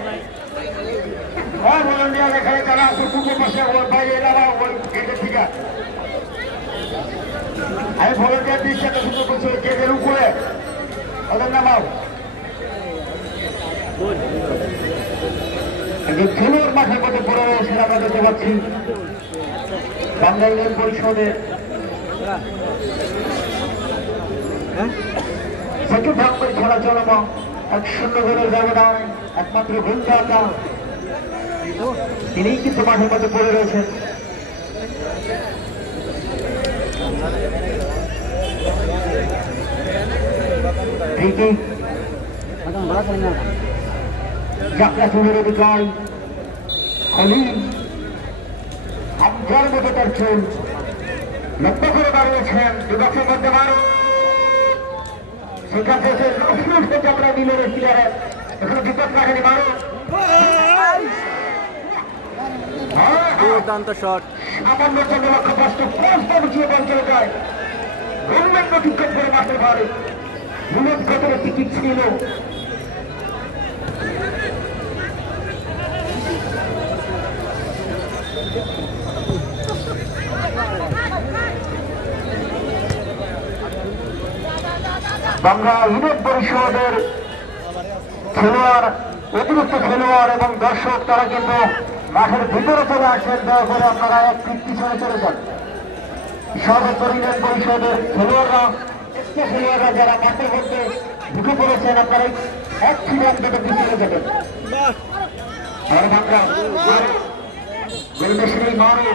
হ্যাঁ ভলেন্টিয়ার এখানে যারা আছে পূর্ব পাশে ওর বাইরে এরা ওই গেটের থেকে আমি ভলেন্টিয়ার দিচ্ছি একটা সুন্দর করছি ওই গেটের উপরে ওদের নামাও। খেলোয়াড় মাঠের মধ্যে পড়ে সেটা আমরা দেখতে পাচ্ছি বাংলা ইউনিয়ন পরিষদের সেকেন্ড হাফের খেলা চলমান। 1-0 গোলের ব্যবধানে একমাত্র গোলদাতা তিনিই কিন্তু মাঠের মধ্যে পড়ে রয়েছেন। যাত্রা চুলের অধিকারী খলিল হামজার মতো তার চুল লক্ষ্য করে দাঁড়িয়েছেন। দুদকের মধ্যে মারো সেখান থেকে আমরা মিলের প্লেয়ারের এখানে বিপদ রাখেনি মারো। দুর্দান্ত শট, সামান্য জন্য লক্ষ্য কষ্ট পোস্টটা বুঝিয়ে বল চলে যায়। গভর্নমেন্ট অতিক্রম করে মাঠের ভারে বুলেট ভেতরে টিকিট ছিল। বাংলা ইউনিয়ন পরিষদের খেলোয়াড়, অতিরিক্ত খেলোয়াড় এবং দর্শক তারা কিন্তু মাঠের ভিতরে চলে আসেন। দয়া করে আপনারা 1 ফিট পিছনে চলে যান। সর্বোচ্চ ইউনিয়ন পরিষদের খেলোয়াড়রা যারা মাঠের মধ্যে ঢুকে পড়েছেন আপনারা 1 ফিট অন্তত পিছনে যাবেন। আর বাংলা গোলমেশিনী মারু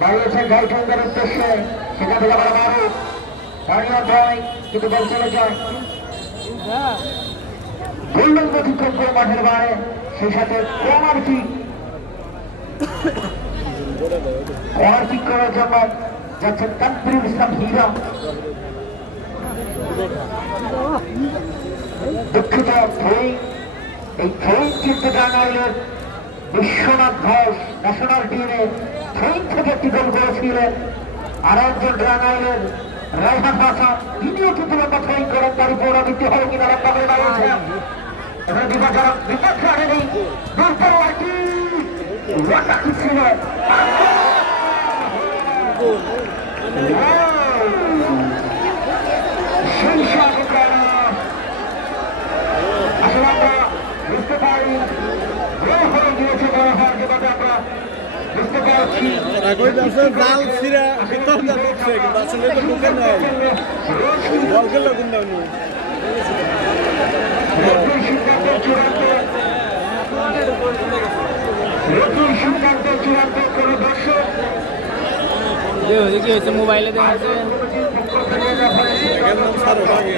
দাঁড়িয়েছে গাইডের উদ্দেশ্যে, সেটা থেকে আমরা মারু দাঁড়িয়ে যায় কিন্তু বল চলে যায়। গোল্ডেন অতিক্রম করে মাঠের বাইরে, সেই সাথে কর্নার কিক করার জন্য যাচ্ছেন তানভীরুল ইসলাম হীরা। দুঃখিত এই থ্রোইং কিন্তু জানাইলেন বিশ্বনাথ ঘোষ ন্যাশনাল টিমে থ্রোইং থেকে একটি গোল করেছিলেন। আর একজন জানাইলেন রায়হান হাসান, তিনিও কিন্তু লম্বা থ্রোইং করেন। তার পুনরাবৃত্তি হবে কিনা লম্বা করে দাঁড়িয়েছেন। এখানে বিপক্ষে আনেনি ছিল আসলে আমরা বুঝতে পারি হয়ে গিয়েছে বড় হওয়ার যেভাবে আমরা বুঝতে পারছি। জাল ছিঁড়া ভিতরটা ঢুকছে কিন্তু আসলে তো ঢুকে নাই, বল খেললো কিন্তু নতুন সিদ্ধান্ত চূড়ান্ত কোনো দর্শক কি হয়েছে মোবাইলে দেখা যাচ্ছে। সারো আগে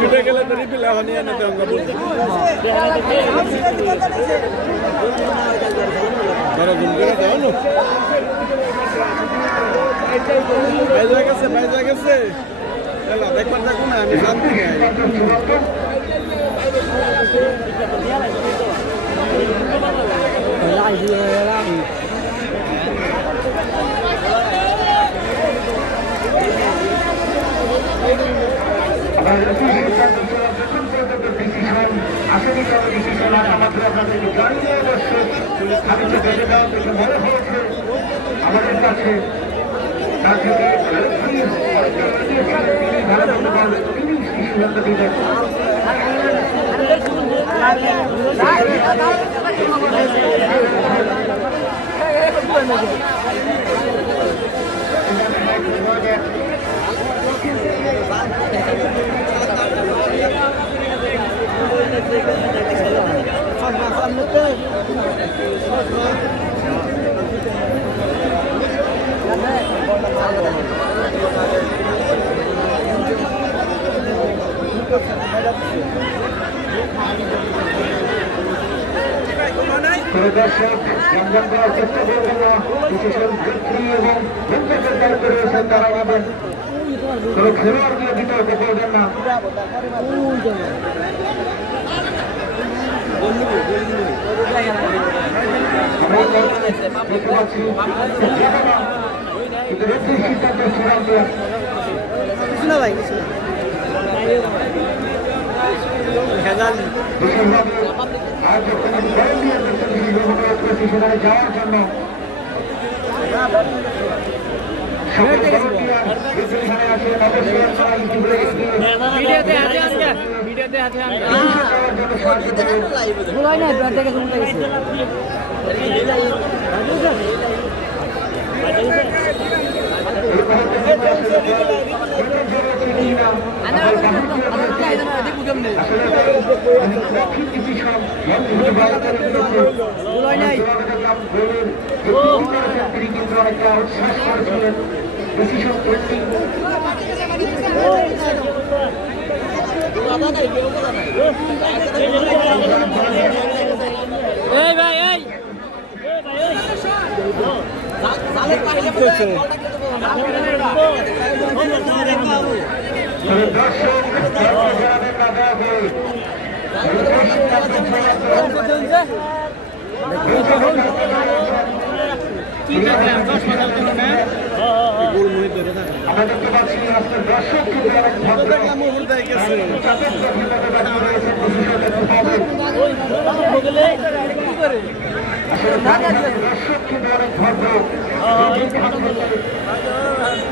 ঢুকে গেলে তো রিপিল এখন নিয়ে নিতে অঙ্গ বলতে ধরো জুম করে দাও না বাইজা গেছে দেখবার থাকো না আমি শান্তি নেই আমাদের কাছে তিনি সিদ্ধান্ত দিলেন দর্শক রমজান করার চেষ্টা করবেন না বিশেষণ বিক্রি এবং বন্ধুদের দায়িত্ব রয়েছেন তারা পাবেন কোনো খেলোয়াড়গুলো বিতর্ক করবেন না আমরা দেখতে পাচ্ছি কিন্তু রেফারির সিদ্ধান্ত চূড়ান্ত আর যখন সেখানে যাওয়ার জন্য তিনি কিন্তু অনেকটা উচ্ছ্বাস করেছিলেন ডিসিশন পেন্ডিং এই ভাই এই কি দেখলাম 10 বছর ধরে না গোল মুহিত ধরে থাকে আমরা দেখতে পাচ্ছি আজকের দর্শক কিন্তু অনেক ভদ্র দেখলাম মোহন দাই গেছে দর্শক কিন্তু অনেক ভদ্র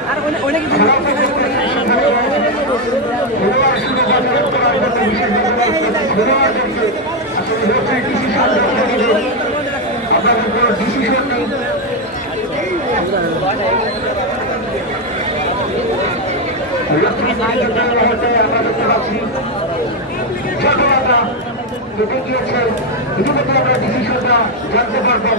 আর অনেক আপনাদের কোনো ডিসিশন নেই আমরা দেখতে পাচ্ছি ঘটনাটা কেটে গিয়েছে ইতিমধ্যে আমরা ডিসিশনটা জানতে পারবো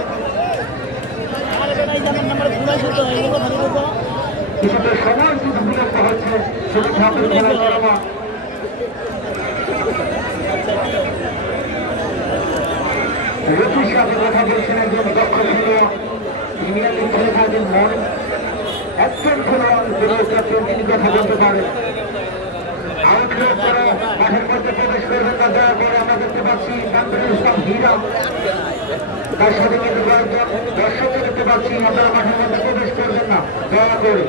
কিছুটা সময় কিন্তু বিলম্ব হচ্ছে সেটি ঠাকুর খেলার কারণে রফির সাথে কথা বলছেন একজন দক্ষ খেলোয়াড় ইংল্যান্ডে খেলে থাকেন মন একজন খেলোয়াড় তিনি কথা বলতে পারেন আউটলোড করে মাঠের মধ্যে প্রবেশ করবেন না দেওয়ার পরে আমরা দেখতে পাচ্ছি নান্দিরুল ইসলাম হীরা তার সাথে কিন্তু কয়েকজন দর্শককে দেখতে পাচ্ছি আপনারা মাঠের মধ্যে প্রবেশ করবেন না দয়া করে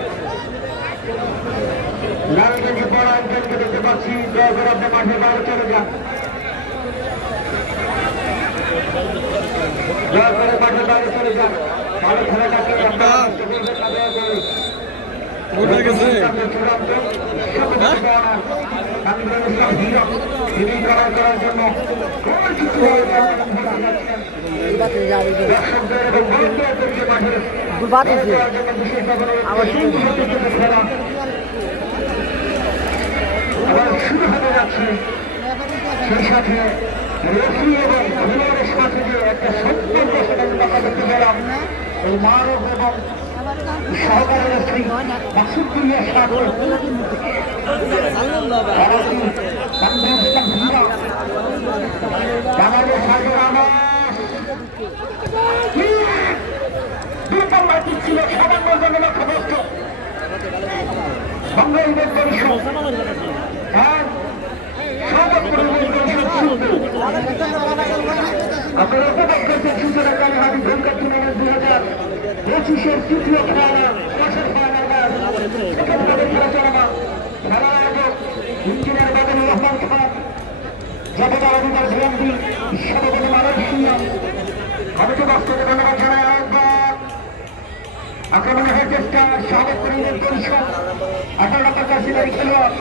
লালগঞ্জে বড় একজনকে দেখতে পাচ্ছি দয়া করে আপনি মাঠের বাইরে চলে যান দয়া করে মাঠের বাইরে চলে যান ভালো খেলাটাকে আপনারা করবেন না দয়া করে ওটা গেছে করার জন্য দর্শকদের এবং ভলেন্টিয়ারদেরকে মাঠে আবার শুরু হতে যাচ্ছে সেই সাথে রেফারি এবং খেলোয়াড়ের সাথে যে একটা সম্পর্ক সেটা আমরা দেখতে পেলাম এই মানব এবং সহকারী শ্রী মাসুদুল্লাহ সাগর বাংলাদেশ সাগর আমার দুর্বল ছিল সামান্য জন্য লক্ষ্যবস্তু বঙ্গবন্ধুর পরিষদ হ্যাঁ সদর আপনারা উপভোগ করছেন সূচনা কালীহাটি ধনকার টুর্নামেন্ট 2025-এর তৃতীয় খেলা কোয়ার্টার ফাইনাল সেকেন্ড খেলা চলমান খেলার আয়োজক ইঞ্জিনিয়ার বাদল রহমান খান জাতীয় অধিকার ভিএমপি সভাপতি মালয়েশিয়া কমিটি বস্তুকে ধন্যবাদ জানাই আহ্বান আক্রমণের হয়ে চেষ্টা সহযোগ কর্মীদের পরিষদ 18 নম্বর কাশিদারি খেলোয়াড়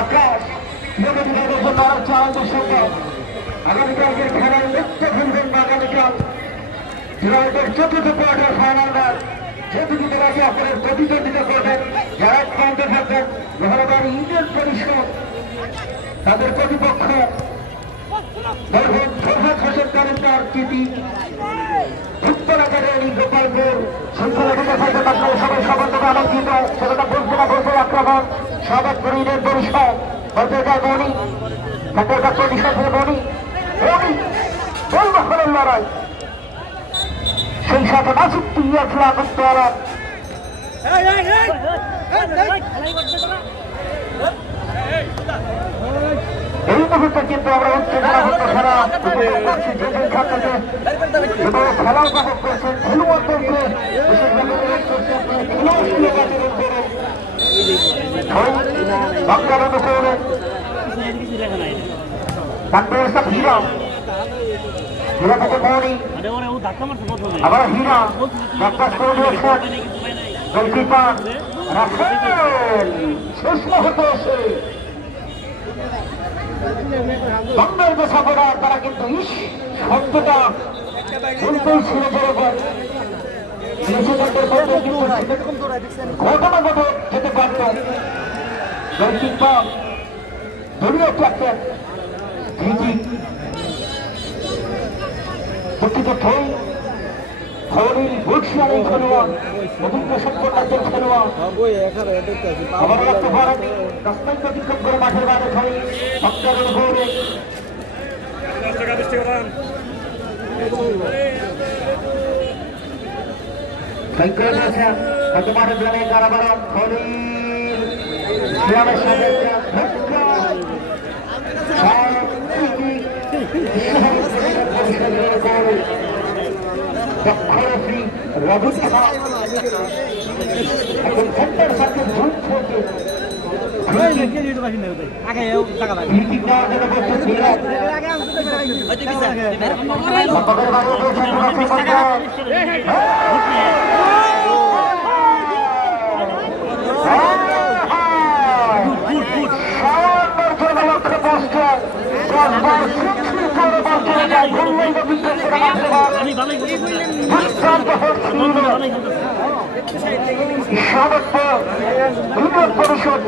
আকাশ নবীদের তারা চাওয়াদের সঙ্গে আগামীকালকে খেলার লক্ষ্য খুলবেন আগামীকাল জুলাইয়ের চতুর্থ কোয়ার্টার ফাইনাল ম্যাচ যে দুটি দলকে আপনাদের প্রতিদ্বন্দ্বিতা করবেন যারা প্রান্তে থাকবেন মহানগর ইউনিয়ন পরিষদ তাদের প্রতিপক্ষ ফরহাদ হোসেন তালুকদার কৃতি উত্তর একাডেমি গোপালপুর শৃঙ্খলা থাকবে আপনারা সবাই সবন্ধে আমন্ত্রিত সেটা বলছে না বলছে আক্রমণ সবাই ইউনিয়ন পরিষদ বলতে যায় মনি ঢাকার পরিষদ মনি মনি বলবখলের লড়াই সেই সাথে মাসুদ তুলিয়া খেলা করতে আরাম এই মুহূর্তে কিন্তু আমরা উত্তেজনাপূর্ণ খেলা উপভোগ করছি যে ছাত্রকে এবং খেলা উপভোগ করছেন খেলোয়াড়দেরকে বাংলার অনুকরণে হীরা হীরা থেকে মৌনি আবার হীরা ব্যাকপাস করে দিয়েছেন গোলকিপার রাখেন শেষ মুহূর্তে এসে বাংলার যে সাপোর্টার তারা কিন্তু শব্দটা বলতেই ছিল বরাবর ঘটনা ঘটে যেতে পারত গোলকিপার দলীয় ক্যাপ্টেন দুঃখিত থই খবরের বর্ষিয়ার এই খেলোয়াড় অভিজ্ঞ সম্পন্নের খেলোয়াড় আবার রাখতে পারেন রাস্তায় প্রতিক্ষেপ করে মাঠের বাইরে থই ভক্তের উপরে মাঠের গ্রামে কারাবার খলিল গ্রামের সাথে দক্ষিণী রবীন্দ্র এখন ঘন্টার সাথে ঝুঁক ছোটে পরিষদ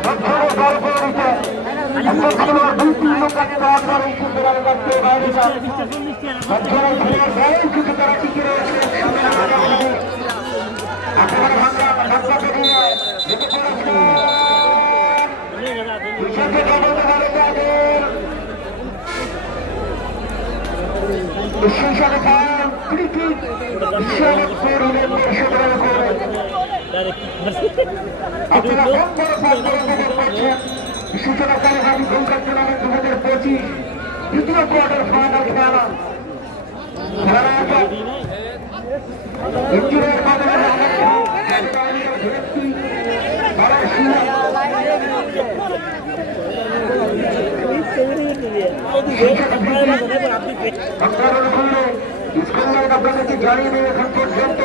সূচনা কালীহাটি ধনকার টুর্নামেন্ট 2025 দ্বিতীয় কোয়ার্টার ফাইনাল খেলা আপনাদেরকে জানিয়ে দেবে এখন পর্যন্ত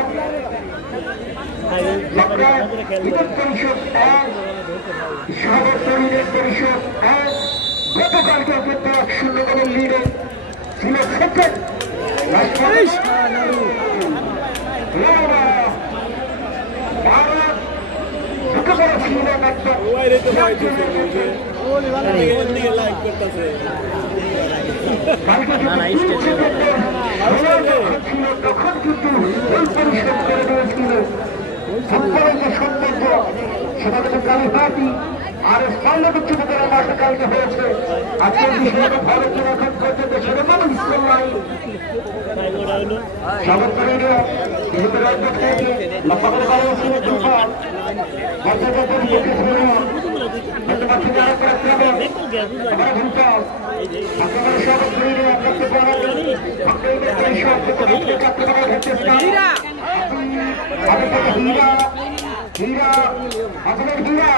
পরিষদ সহকারী পরিষদ গতকালকে অন্তত 1-0 গোলের লিডে ছিল সেকেন্ড ঢুকে পড়েছিল করতেছে না না স্টেট তখন কিন্তু ওই পরিশ্রম করে দিয়েছিল ফুটবলের যে সৌন্দর্য সেটা কিন্তু কালীঘাটি আর স্থলবৃক্ষ করে মাঠে কালকে হয়েছে আজকের বিষয়টা ভালো কিনা এখন পর্যন্ত সেরকম স্কুল নাই চমৎকারের যেহেতু রাজ্য থেকে লক্ষ্য করে বাড়িয়েছিল দুর্বল বর্তমানে দেখতে পাচ্ছি যারা আমরা ভূতল আপনাদের সব ঘুরে আপনাকে হীরা হীরা আপনাদের হীরা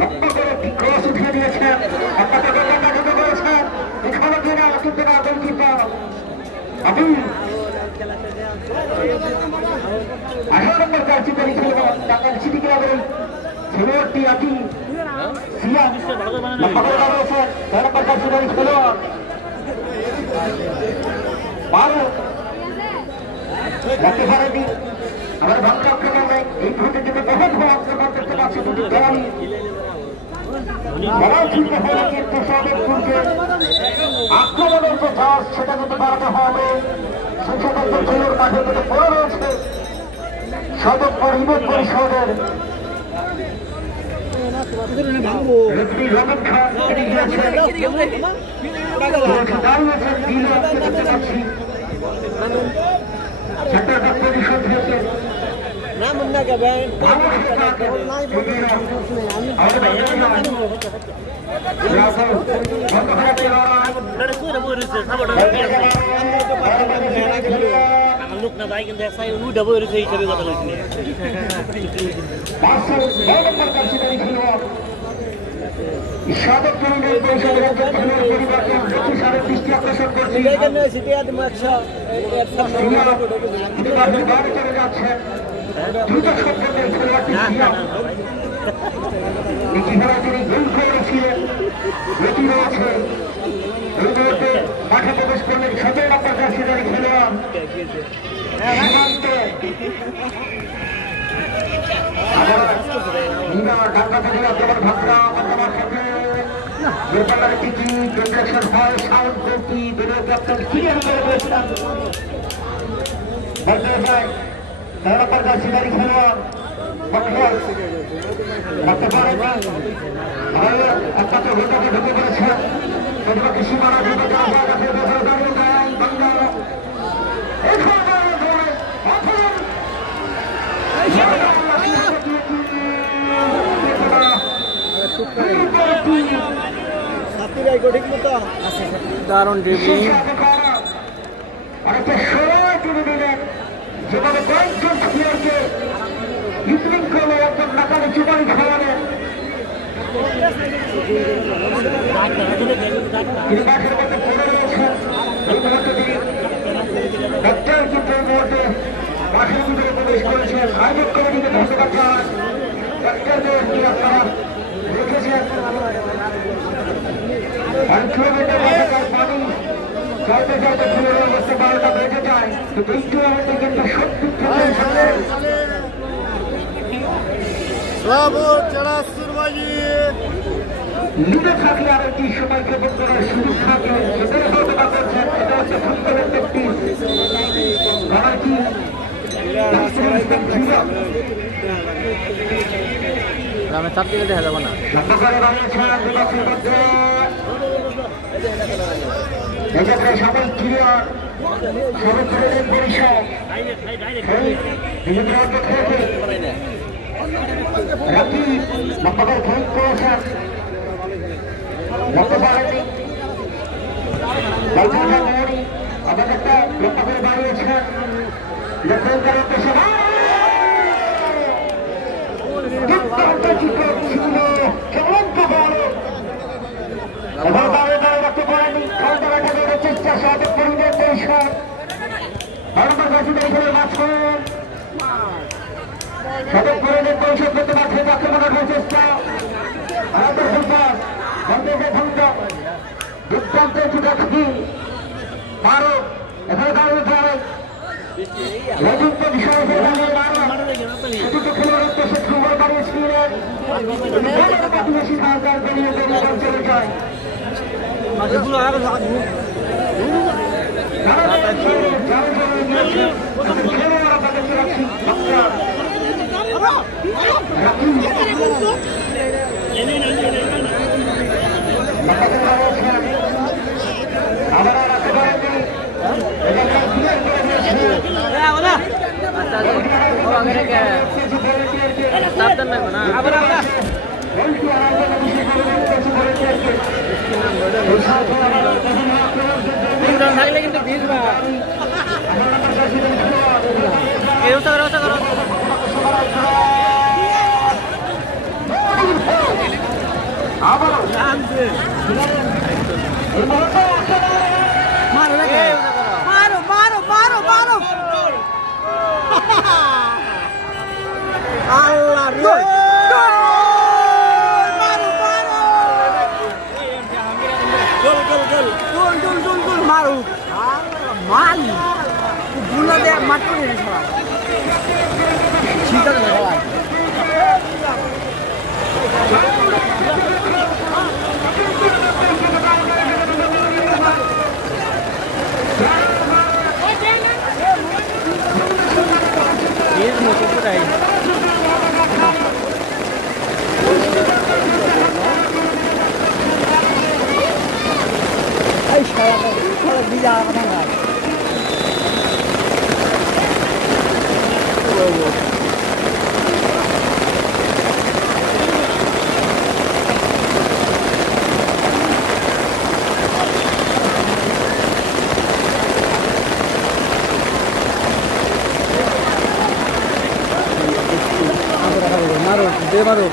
লক্ষ্য করে ঠিক ক্রস উঠিয়ে দিয়েছেন আপনাকে কাটাতে করেছেন এখানে কিনা কিন্তু না গোলকিপার আপনি 18 নম্বর কার্যকরী খেলোয়াড় ঢাকা সিটি ক্লাবের খেলোয়াড়টি আটি সিয়াম লক্ষ্য করে রয়েছেন 6 নম্বর কার্যকরী খেলোয়াড় বারো রাখতে পারেনি আমার ভাবনা আক্রমণে এই মুহূর্তে থেকে বহুত বড় আক্রমণ করতে পারছে দুটি দলই লড়াই চিন্তা হলে কিন্তু সদরপুরকে আক্রমণের যে চাষ সেটা কিন্তু বাড়াতে হবে সেই সমস্ত খেলোর মাঠে কিন্তু পড়ে রয়েছে সদরপুর ইউনিয়ন পরিষদের রবীন্দ্র খান দাঁড়িয়েছেন দিল দেখতে পাচ্ছি সেটা পরিষদ থেকে নাম না গাবেন লোক না ভাই কিন্তু এসআই উনি ডাবল হয়েছে হিসাবে কথা বলছি এখানে সিটি আদম 100 মাঠে প্রবেশ করলেন 17 নম্বর জার্সিধারী খেলোয়াড় ঢাকা থেকে তোমার ভাবনা তোমার সাথে টিকি প্রজেকশন হয় সাউন্ড কৌকি দলীয় ক্যাপ্টেন ক্লিয়ার করে রয়েছিলাম বলতে চাই 13 নম্বর জার্সিধারী খেলোয়াড় রাখতে পারে একমাত্র ভেতরে ঢুকে পড়েছেন প্রতিপক্ষের সীমানা ঢুকে যাওয়া দাঁড়িয়ে যায় বাংলা দারুণ ড্রিবলিং অনেকটা সময় তিনি দিলেন যেভাবে কয়েকজন প্লেয়ারকে ইভিনিং করলে একজন নাকালে চুপারি খাওয়ালেন তিনি মাঠের মধ্যে পড়ে রয়েছেন এই মুহূর্তে তিনি ডাক্তার কিন্তু এই মুহূর্তে মাঠের ভিতরে প্রবেশ করেছেন আয়োজক কমিটিকে ধন্যবাদ জানান ডাক্তারদের কি আপনারা রেখেছেন পানি চাইতে চাইতে ফুলের অবস্থা 12টা বেজে যায় কিন্তু এই টুর্নামেন্টে কিন্তু সত্যি লিডে থাকলে আর একটি সময় ক্ষেপণ করার সুযোগ থাকে সেটাই হয়তো বা করছেন এটা হচ্ছে ফুটবলের প্র্যাকটিস আমার কি গ্রামের চাপ দিকে দেখা যাবে না সহকারে রয়েছেন বিভাগের মধ্যে এক্ষেত্রে সাময়িক ক্রিয়ার সর্বত্রের পরিষদ বিভিন্ন অর্থ থেকে রাখি লক্ষ্যের ভোট করেছেন লক্ষ্য পারেনি মৌরি আবার একটা লক্ষ্য করে বাড়িয়েছেন লক্ষ্যের উদ্দেশ্যে দুর্দান্ত চিত্র ছিল কেমন বড় এবার দাঁড়িয়ে দাঁড়িয়ে রাখতে পারেনি খেলতে রাখা দেওয়ার চেষ্টা সাথে পরিবার পরিষদ ভারতের কাছে খেলে মাঝখান সাবেক পরিবার পরিষদ করতে পারছে আক্রমণের প্রচেষ্টা ভারতের ফুটবল বন্ধের ভূমিকা দুর্দান্ত চিত্র থাকি ভারত এখানে দাঁড়িয়ে দাঁড়ায় রাজুত্ব বিষয় খেলোয়াড়ের উদ্দেশ্যে একেবারে স্ক্রিনের বেশি সরকার বেরিয়ে চলে যায় থাকলে কিন্তু ভিজবা ব্যবস্থা করো ব্যবস্থা করো মারো মারো মারো মারো আল্লাহ রে মারো মারো গোল গোল গোল গোল গোল গোল গোল মারো মারি বুলা দে মারতে রে সবাই ঠিক আছে সবাই ভিজ মতো পুরাই এই শালা বিজা কথা না মারো দে মারো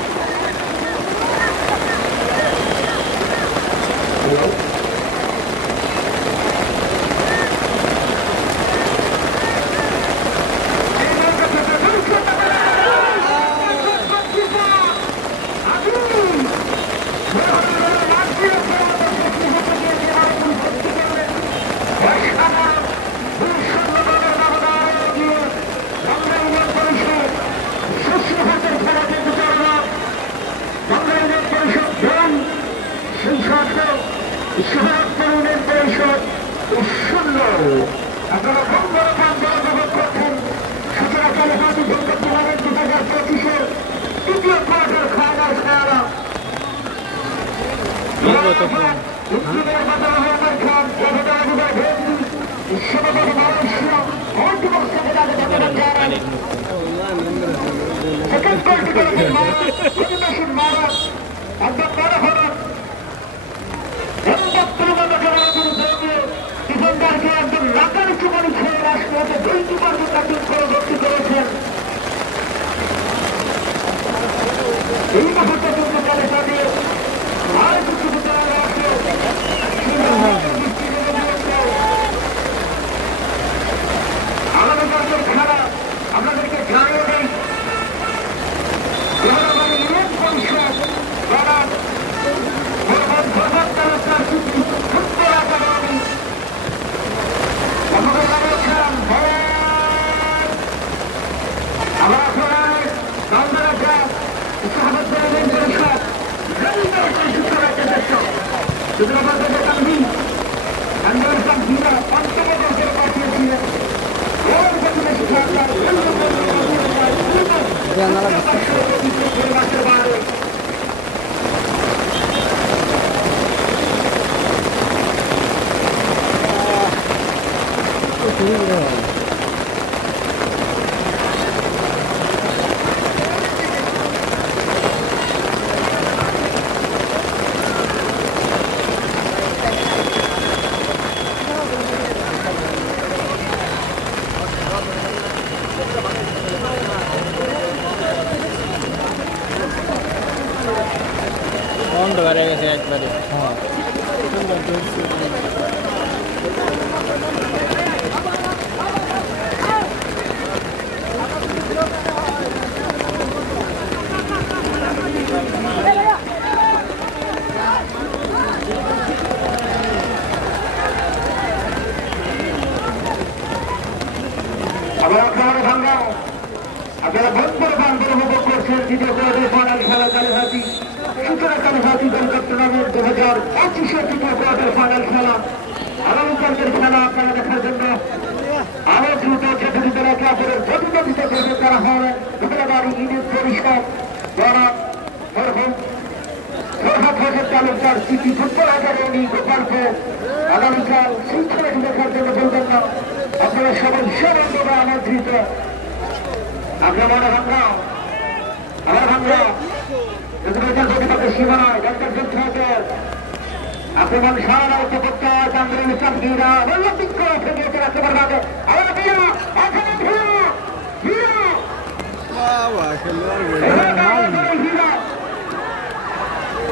অন্ধকার হয়ে গেছে একবারে আপনারা বন্ধ করে বান্ধব উপভোগ করছেন দ্বিতীয় কালীহাতি গোল্ড টুর্নামেন্ট 2025 তৃতীয় কোয়ার্টার ফাইনাল খেলা আগামীকালকের খেলা আপনারা দেখার জন্য আরো দ্রুত চৌধুরী দলা ক্লাবের প্রতিযোগিতা করবে তারা হবে ধন্যবাদ ইউনিট পরিষদ দ্বারা Farhad Hossain Talukdar city football academy Gopalpur আগামীকাল সেই খেলাটি দেখার জন্য বলবেন না আপনারা সবাই সরঞ্জমে আমন্ত্রিত আমরা মনে ভাঙ্গা আমার ভাঙ্গা সীমানায় ডাক্তার যুদ্ধ আক্রমণ সারা রাজ্য করতে হয় কান্দ্রের ইসলাম গিরা অলিম্পিক করে ফেলিয়েছে রাখতে পারবে আবার ভিড়া এখানে ভিড়া ভিড়া বাবা খেলোয়াড় ভিড়া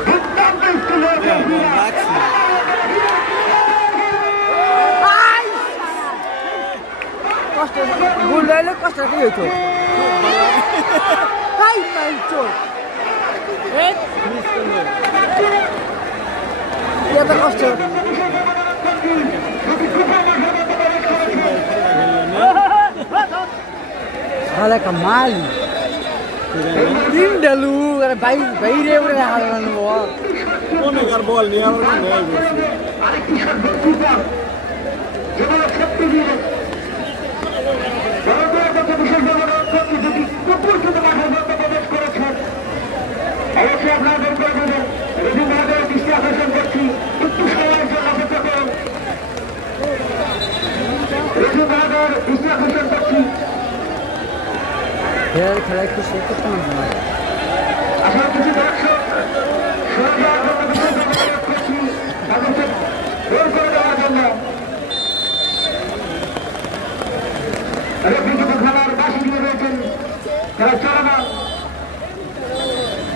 দুর্দান্ত স্কুল হয়েছে ভিড়া কষ্ট ভুল হইলে কষ্ট কি হইতো হাই মাই চোখ এত কষ্ট ভালো কামাল তিন ডালু বাইরে উড়ে হারানো অনেক বল নিয়ে আমার নেই বলছি আরেকটি সর্বোচ্চ যেগুলো সত্যি দিয়ে অবশ্যই আপনারা বের করে দেবেন রবীন্দ্রনাথের দৃষ্টি আকর্ষণ করছি একটু সময়ের জন্য অপেক্ষা করুন রবীন্দ্রনাথের দৃষ্টি আকর্ষণ করছি খেলা একটু শেষ করতে না আসলে কিছু দর্শক সরে যাওয়ার জন্য বিশেষ অনুরোধ করছি তাদেরকে বের করে দেওয়ার জন্য বিগত খেলার বাসি দিয়ে রয়েছেন খেলা চলমান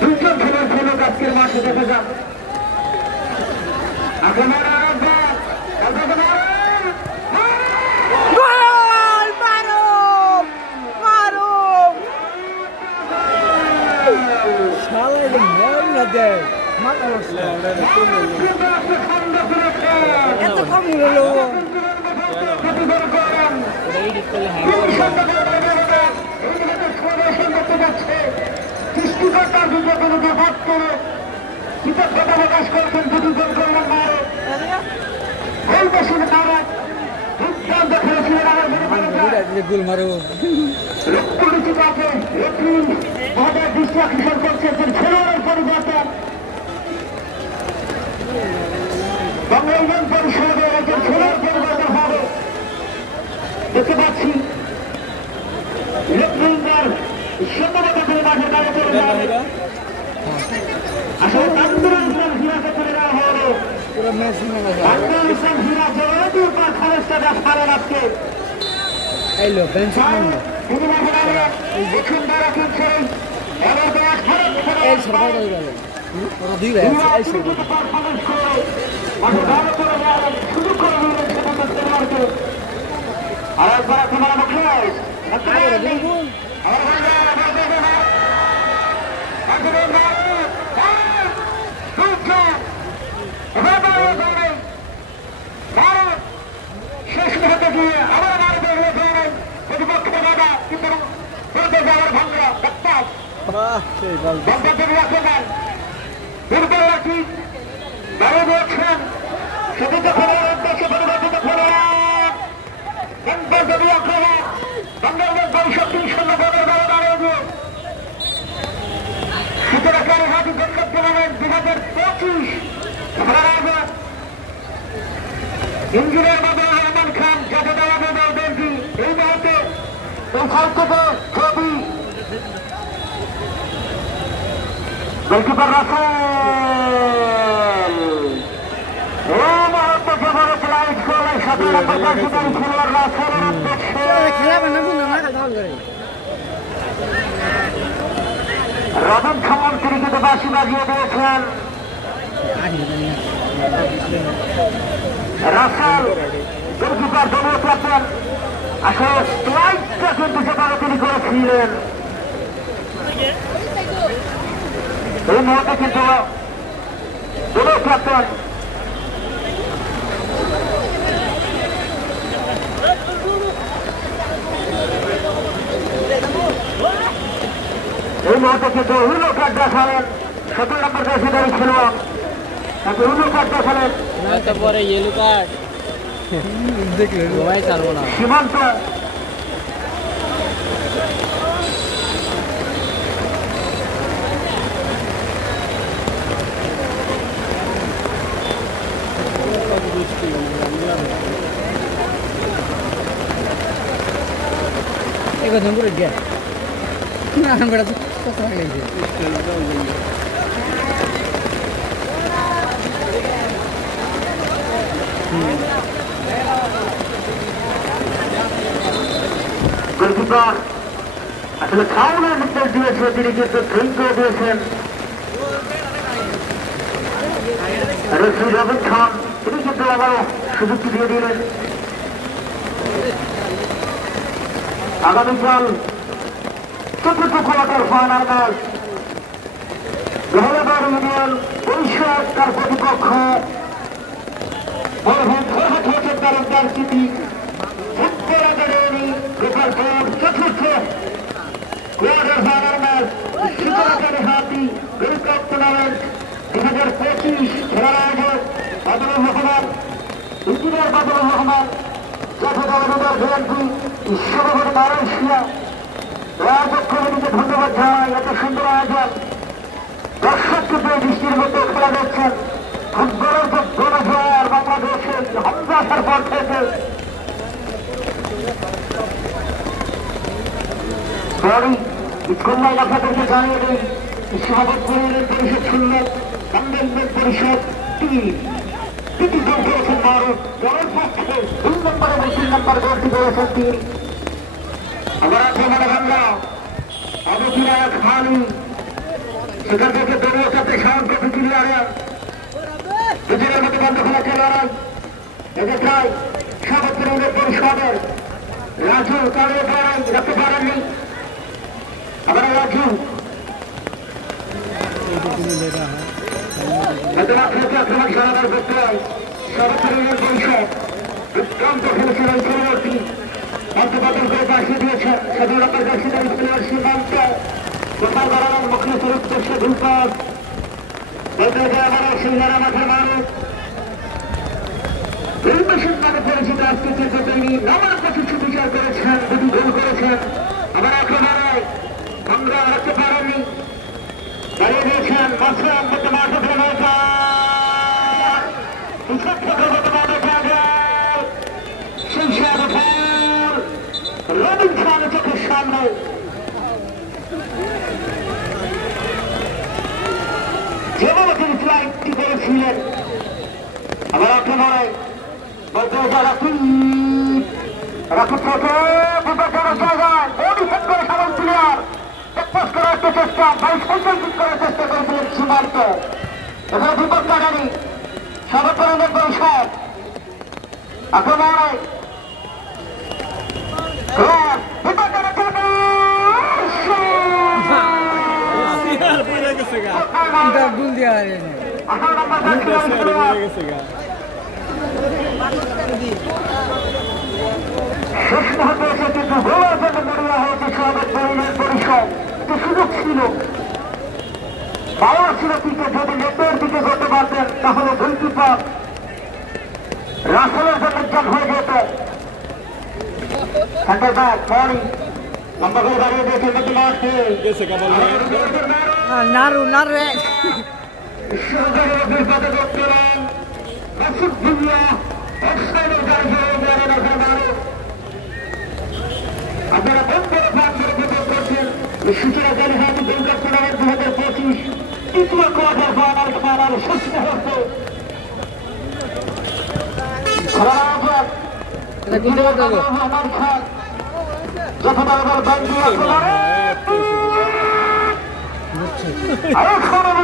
দুজন খেলার খেলোক আজকের মাঠে দেখা যান আক্রমণ এত কম হলো সৃষ্টিকর্তার বিজয়গুলোকে বাদ করে কৃতজ্ঞতা প্রকাশ করেছেন দুটি গোল করলেন মারে গোল বেশি মারে দুর্দান্ত খেলেছিলেন আমার গোল মারো রক্তনীতিটাকে এপ্রিল মহোদয় দৃষ্টি আকর্ষণ করছে একজন খেলোয়াড়ের পরিবর্তন বাংলা ইউনিয়ন পরিষদের একজন খেলোয়াড় পরিবর্তন হবে দেখতে পাচ্ছি লেফটেন্যান্ট সম্ভবত করে মাঠে দাঁড়িয়ে চলে যাবে আসলে তান্দুরুল ইসলাম হিরাকে চলে যাওয়া হলো পুরো ম্যাচ তান্দুরুল ইসলাম হিরা জগতের পর খালেস্টাটা ছাড়েন আজকে এলো বেঞ্চ তিনি মাঠে দাঁড়িয়ে দেখুন তারা কিনছে এবার তো এই সরকার করে গেল ওরা দুই ভাই আছে এই সরকার পারফরমেন্স করে মাঠে দাঁড়িয়ে করে দেওয়ার সুযোগ করে দিলেন সেটা খেলোয়াড়কে আর একবার তোমার মুখে শেষ মুহূর্তে গিয়ে আবার প্রতিপক্ষ বাধা কিন্তু যাওয়ার ভাঙ্গা বাহ সেই বল দুর্বল রাখি দাঁড়িয়ে দিয়েছেন সেদিকে খেলোয়াড় উদ্দেশ্যে পরিবর্তিত খেলোয়াড় গন্তব্য আক্রমণ বাংলাদেশ পরিষদ 3-0 গোলের দ্বারা দাঁড়িয়ে দিয়ে সুতরাং হাতি গোল্ড টুর্নামেন্ট 2025 খেলার আগে ইঞ্জিনিয়ার বাবা রহমান খান যাতে দেওয়া বেঞ্চি এই মুহূর্তে ওখান থেকে ছবি গোলকিপার রাসেল এই মুহূর্তে যেভাবে ফ্লাইট করে 17 নম্বর কার্যকারী খেলোয়াড় রাসেলের উদ্দেশ্যে খেলা বানাবো না না দাও করে রবীন খান ক্রিকেটে বাঁশি বাজিয়ে দিয়েছেন রাসেল গোলকিপার দলীয় ক্যাপ্টেন আসলে ফ্লাইটটা কিন্তু সেখানে তিনি করেছিলেন এই মুহূর্তে কিন্তু দলীয় ক্যাপ্টেন এই মুহূর্তে কিন্তু হুইলো কার্ড দেখালেন 17 নম্বর জার্সিধারী খেলোয়াড় তাকে অন্য কার্ড দেখালেন পরে ইয়েলো কার্ড দেখলে সবাই চালবো না। সীমান্ত। এবার নম্বরে দিয়ে না আমরা তো কথা লাগছে গোলকিপার আসলে খাওয়ানোর নির্দেশ দিয়েছে, তিনি কিন্তু ড্রিঙ্ক করে দিয়েছেন। রশিদ রবিন খান তিনি কিন্তু আবারও সুযোগটি দিয়ে দিলেন। আগামীকাল চতুর্থ কোয়ার্টার ফাইনাল ম্যাচ ধরাবাড় ইউনিয়ন পরিষদ তার প্রতিপক্ষ Talukdar city football academy Gopalpur চতুর্থ কোয়ার্টার ফাইনাল ম্যাচ শিবরাকারী হাতি ওয়ার্ল্ড কাপ টুর্নামেন্ট 2025 খেলার আয়োজক বাদলুর রহমান, ইঞ্জিনিয়ার বাদলুর রহমান, জাতীয় দলের বিএনপি, সভাপতি মালয়েশিয়া আয়োজক কমিটিকে ধন্যবাদ জানাই। এত সুন্দর আয়োজন, দর্শককে পেয়ে দৃষ্টির মধ্যে খেলা দেখছেন। ফুটবলের যে গণজোয়ার বাংলাদেশে হামলার পর থেকে খুলনা এলাকাদেরকে জানিয়ে দিই সভাপতি পরিষদ শুনলেন কান্ডেনমেন্ট পরিষদ তিনটি গোল করেছেন মারুফ, দলের পক্ষে 2 নম্বর এবং 3 নম্বর গোলটি করেছেন তিনি। আবার আক্রমণে ভাঙ্গা আবু কিরায় খালি, সেখান থেকে দলীয় সাথে সাউন্ড কপি ক্লিয়ারে দুজনের মধ্যে বন্ধ খেলা খেলোয়াড় এদের প্রায় সভাপতি পরিষদের রাজু তাদের লড়াই রাখতে পারেননি। আবার রাজু আক্রমণ সমাধান করতে হয় সভাপতি পরিষদ দুর্দান্ত খেলেছেন এই পরবর্তী অন্তর্বাদন করে পাঠিয়ে দিয়েছেন সাধারণ জার্সিধারী প্লেয়ার সীমান্ত গোপাল বাড়ানোর মুখ্য উদ্দেশ্যে ধূপদ বলতে যায় আবার সিংহারা মাঠের মানুষ নির্বাচন নামে পরিচিত আজকে তিনি নামার প্রতিষ্ঠিত বিচার করেছেন, 2টি গোল করেছেন। আবার আক্রমণে আমরা রাখতে পারেননি, দাঁড়িয়ে দিয়েছেন মাসুম মধ্যে মাঠে ফেলে রবিন খান চোখের সামনে যেভাবে তিনি ফ্লাইটটি করেছিলেন। আবার আক্রমণে বলতে যারা রাখি থেকে বিপজ্জনক জায়গায় অভিষেক করে সামন প্লেয়ার প্রপোজ করার একটা চেষ্টা, 22 করার চেষ্টা করেছিলেন সীমান্ত। এখানে বিপদ কাটানি সর্বপরিণত পরিষদ আক্রমণে গুল দিয়া শেষ মুহূর্তে এসে কিন্তু গোলের জন্য মরিয়া হয়েছে সভাপতি পরিষদ। একটি সুযোগ ছিল, পাওয়ার ছিল দিকে, যদি নেটের দিকে করতে পারতেন তাহলে গোলকিপার রাসেলের জন্য জল হয়ে যেত। সেন্টার ব্যাক মরি লম্বা করে দাঁড়িয়ে দিয়েছে মধ্যে মাঠে নারু নারে আপনারা বন্ধুরা ভাগ করে বিপদ করছেন। সূচনা জারি হাতি গোল্ড কাপ টুর্নামেন্ট 2025 তৃতীয় কোয়ার্টার ফাইনাল খেলার শেষ মুহূর্তে খেলার আয়োজক আমার খান যথাদার বাঙ্গি আক্রমণে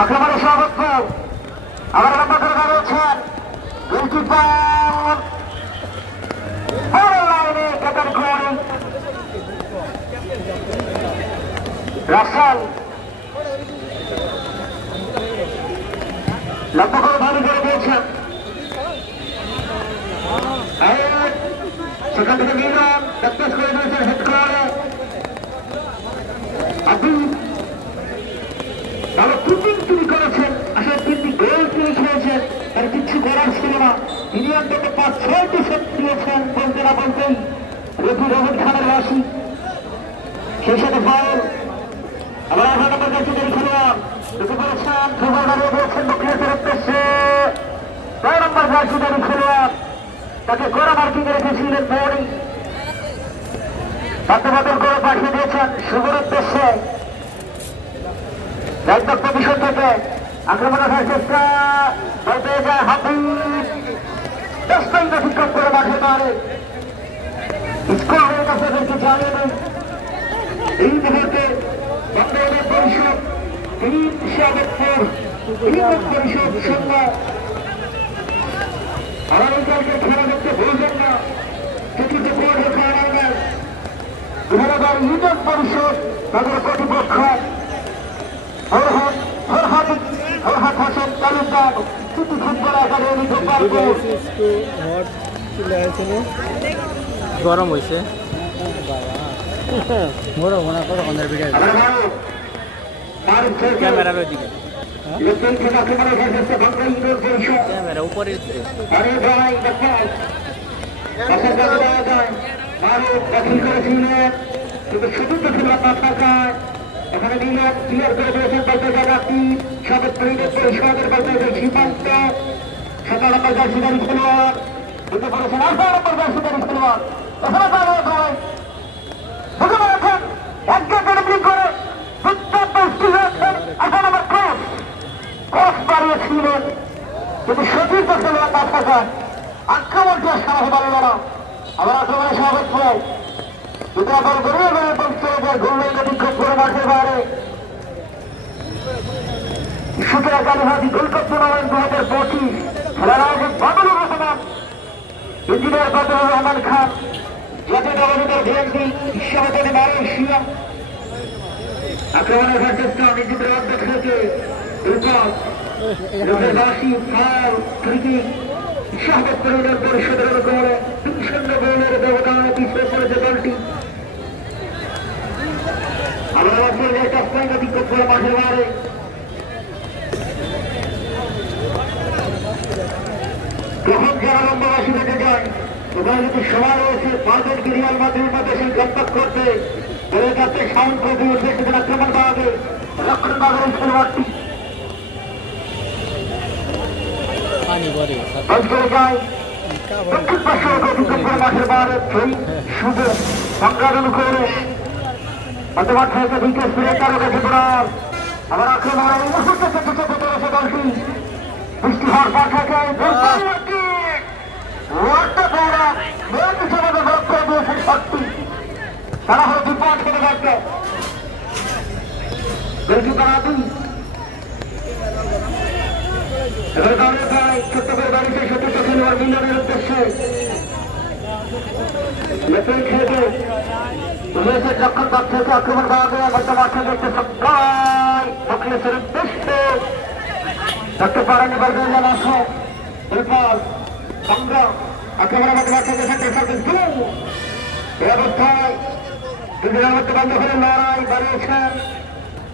আক্রমণের সর্বোচ্চ আবার লম্বা করে দাঁড়িয়েছেন গোলকিপার লাইনে কেটন করে রাসেল লম্বা করে ভালো করে দিয়েছেন। সেখান থেকে নিলাম প্র্যাকটিস করে দিয়েছেন হেড করে আপনি ভালো কুপিং তিনি করেছেন আসলে তিনি গোল তিনি খেয়েছেন তার কিচ্ছু করার ছিল না তিনি অন্তত 5-6টি সেট দিয়েছেন বলতে না বলতেই রফি রহমান খানের বাসী সেই সাথে ফাউল আবার 18 নম্বর জার্সি খেলোয়াড় ঢুকে পড়েছেন খেলোয়াড় দাঁড়িয়ে দিয়েছেন মুখলিয়াসের উদ্দেশ্যে 9 নম্বর জার্সি খেলোয়াড় তাকে কড়া মার্কিং রেখেছিলেন মৌরি বাধ্যবাধক করে পাঠিয়ে দিয়েছেন শুভর উদ্দেশ্যে দায়িত্ব কমিশন থেকে আক্রমণ আসার চেষ্টা বলতে যায় হাফিজ 10 পয়েন্ট অতিক্রম করে মাঠে পারে স্কোর হয়ে গেছে এদেরকে জানিয়ে দেন এই মুহূর্তে বাংলাদেশ পরিষদ পরিষদ সংজ্ঞা আগামীকালকে খেলা দেখতে ভুলবেন না চতুর্থ কোয়ার্টার ফাইনাল ধন্যবাদ ইউনিয়ন পরিষদ তাদের প্রতিপক্ষ Farhad Hossain Talukdar city football academy Gopalpur একটু হট চলে আছে না গরম হয়েছে বড় মনে করো কোন ভিডিও ক্যামেরার ওইদিকে ক্যামেরা উপরে এখানে নিলাম ক্লিয়ার করে দিয়েছেন বলতে জায়গাটি সাবেক পরিষদের বলতে সীমান্ত 17 নম্বর জার্সিদারি খেলোয়াড় ঢুকে পড়েছেন 18 নম্বর জার্সিদারি খেলোয়াড় এখানে দাঁড়িয়ে ঢুকে পড়েছেন একটি করে বাড়িয়েছিলেন কিন্তু সতীর্থ খেলোয়াড় না থাকার আক্রমণটি সাহস পারল না আবার আক্রমণে স্বাগত হয় দুটো বল গড়িয়ে গড়িয়ে চলে যায় গোললাইন বিক্ষোভ করে মাঠের বাইরে সুতরাং কালীহাতি গোলকাপ টুর্নামেন্ট 2025 খেলার আয়োজন বাদলুর রহমান ইঞ্জিনিয়ার বাদলুর রহমান খান জাতীয় দলের ভিএনপি বিশ্ববিদ্যালয় মালয়েশিয়া আক্রমণের চেষ্টা নিজেদের অর্ধেক থেকে রূপবাসী ফাউল ক্রিকেট সাবেক পরিষদের করে 3-0 গোলের ব্যবধানে পিছিয়ে পড়েছে দলটি আবার টস পয়েন্ট অতিক্রম করে মাঠের বাইরে যখন যারা লম্বাবাসী রেখে যায় ওখানে যদি সময় রয়েছে মার্কেট রিয়াল মাদ্রিদের মধ্যে সেই কম্পাক করতে বলে যাতে সাউন্ড করে দিয়ে উঠবে সেখানে আক্রমণ পাওয়াবে লক্ষণ বাগের খেলোয়াড়টি দক্ষিণ পাশে অতিক্রম করে মাঠের বাইরে শুধু সংগ্রাম করে বর্তমান থেকে বিকেশ ফিরে তার কাছে পড়ার আবার আক্রমণ দলটি বৃষ্টি হওয়ার পর থেকে তারা হলো 2 পয়েন্ট করে যাচ্ছে এবার দাঁড়িয়ে যায় ছোট্ট করে দাঁড়িয়েছে সতীর্থ খেলোয়াড় মিলনের উদ্দেশ্যে যখন তার থেকে আক্রমণ করা যায় হয়তো মাঠে দেখতে সবাই অখিলেশের উদ্দেশ্যে দেখতে পারেনি বর্তমান আসে এরপর সংগ্রাম আক্রমণের মধ্যে মাঠে দেখে এই অবস্থায় দুজনের মধ্যে বন্ধ করে লড়াই বাড়িয়েছেন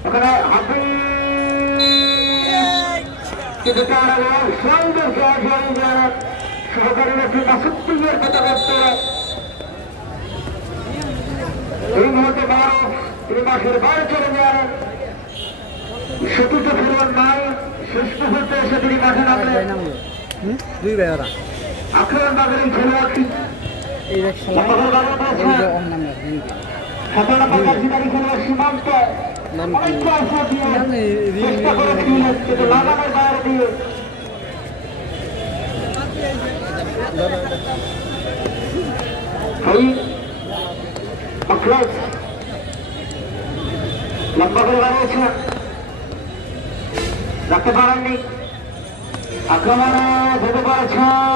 ওখানে হাফি কিন্তু তার সুন্দর সহকারী নেত্রী মাসুদ্দিনের কথা করতে এই মুহূর্তে তিনি মাসের বাইরে চলে যান সতীর্থ খেলোয়াড় নাই শেষ মুহূর্তে এসে তিনি মাঠে নামলেন আক্রমণ বাগের এই খেলোয়াড়টি খেলোয়াড় সীমান্ত চেষ্টা করেছিলেন কিন্তু লাগানোর বাইরে দিয়ে লম্বা করে বাড়িয়েছেন রাখতে পারেননি আক্রমণে যেতে পারছেন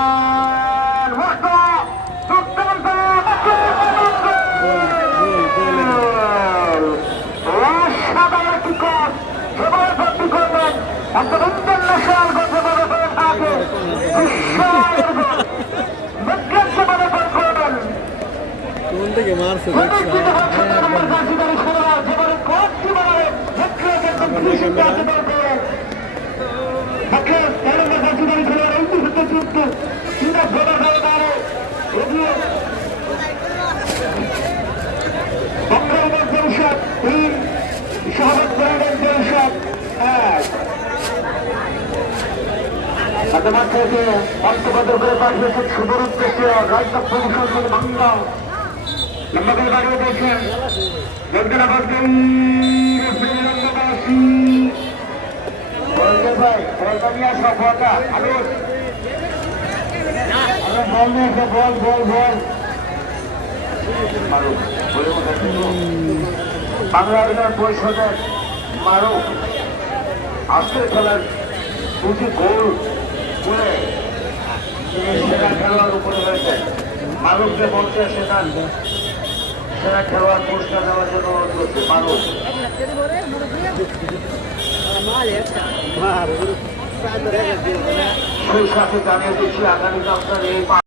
ইন্টারন্যাশনাল গতভাবে থাকে থেকে মারছে তোমার থেকে অন্তর্গত করে পাঠিয়েছেন সুদূর উদ্দেশ্যে রাজ্য পরিষদ বাংলা লম্বা করে বাড়িয়ে দিয়েছেন ভাই বলটা নিয়ে আসো বলটা আলু বল নিয়ে এসো বল বল বল বাংলা অভিনয় পরিষদের মারুফ আজকের খেলার দুটি গোল করে সেরা খেলোয়াড় উপরে হয়েছে মারুফকে বলছে সেরা খেলোয়াড় পুরস্কার দেওয়ার জন্য অনুরোধ করছে মারুফ সেই সাথে জানিয়ে দিচ্ছি আগামী সপ্তাহে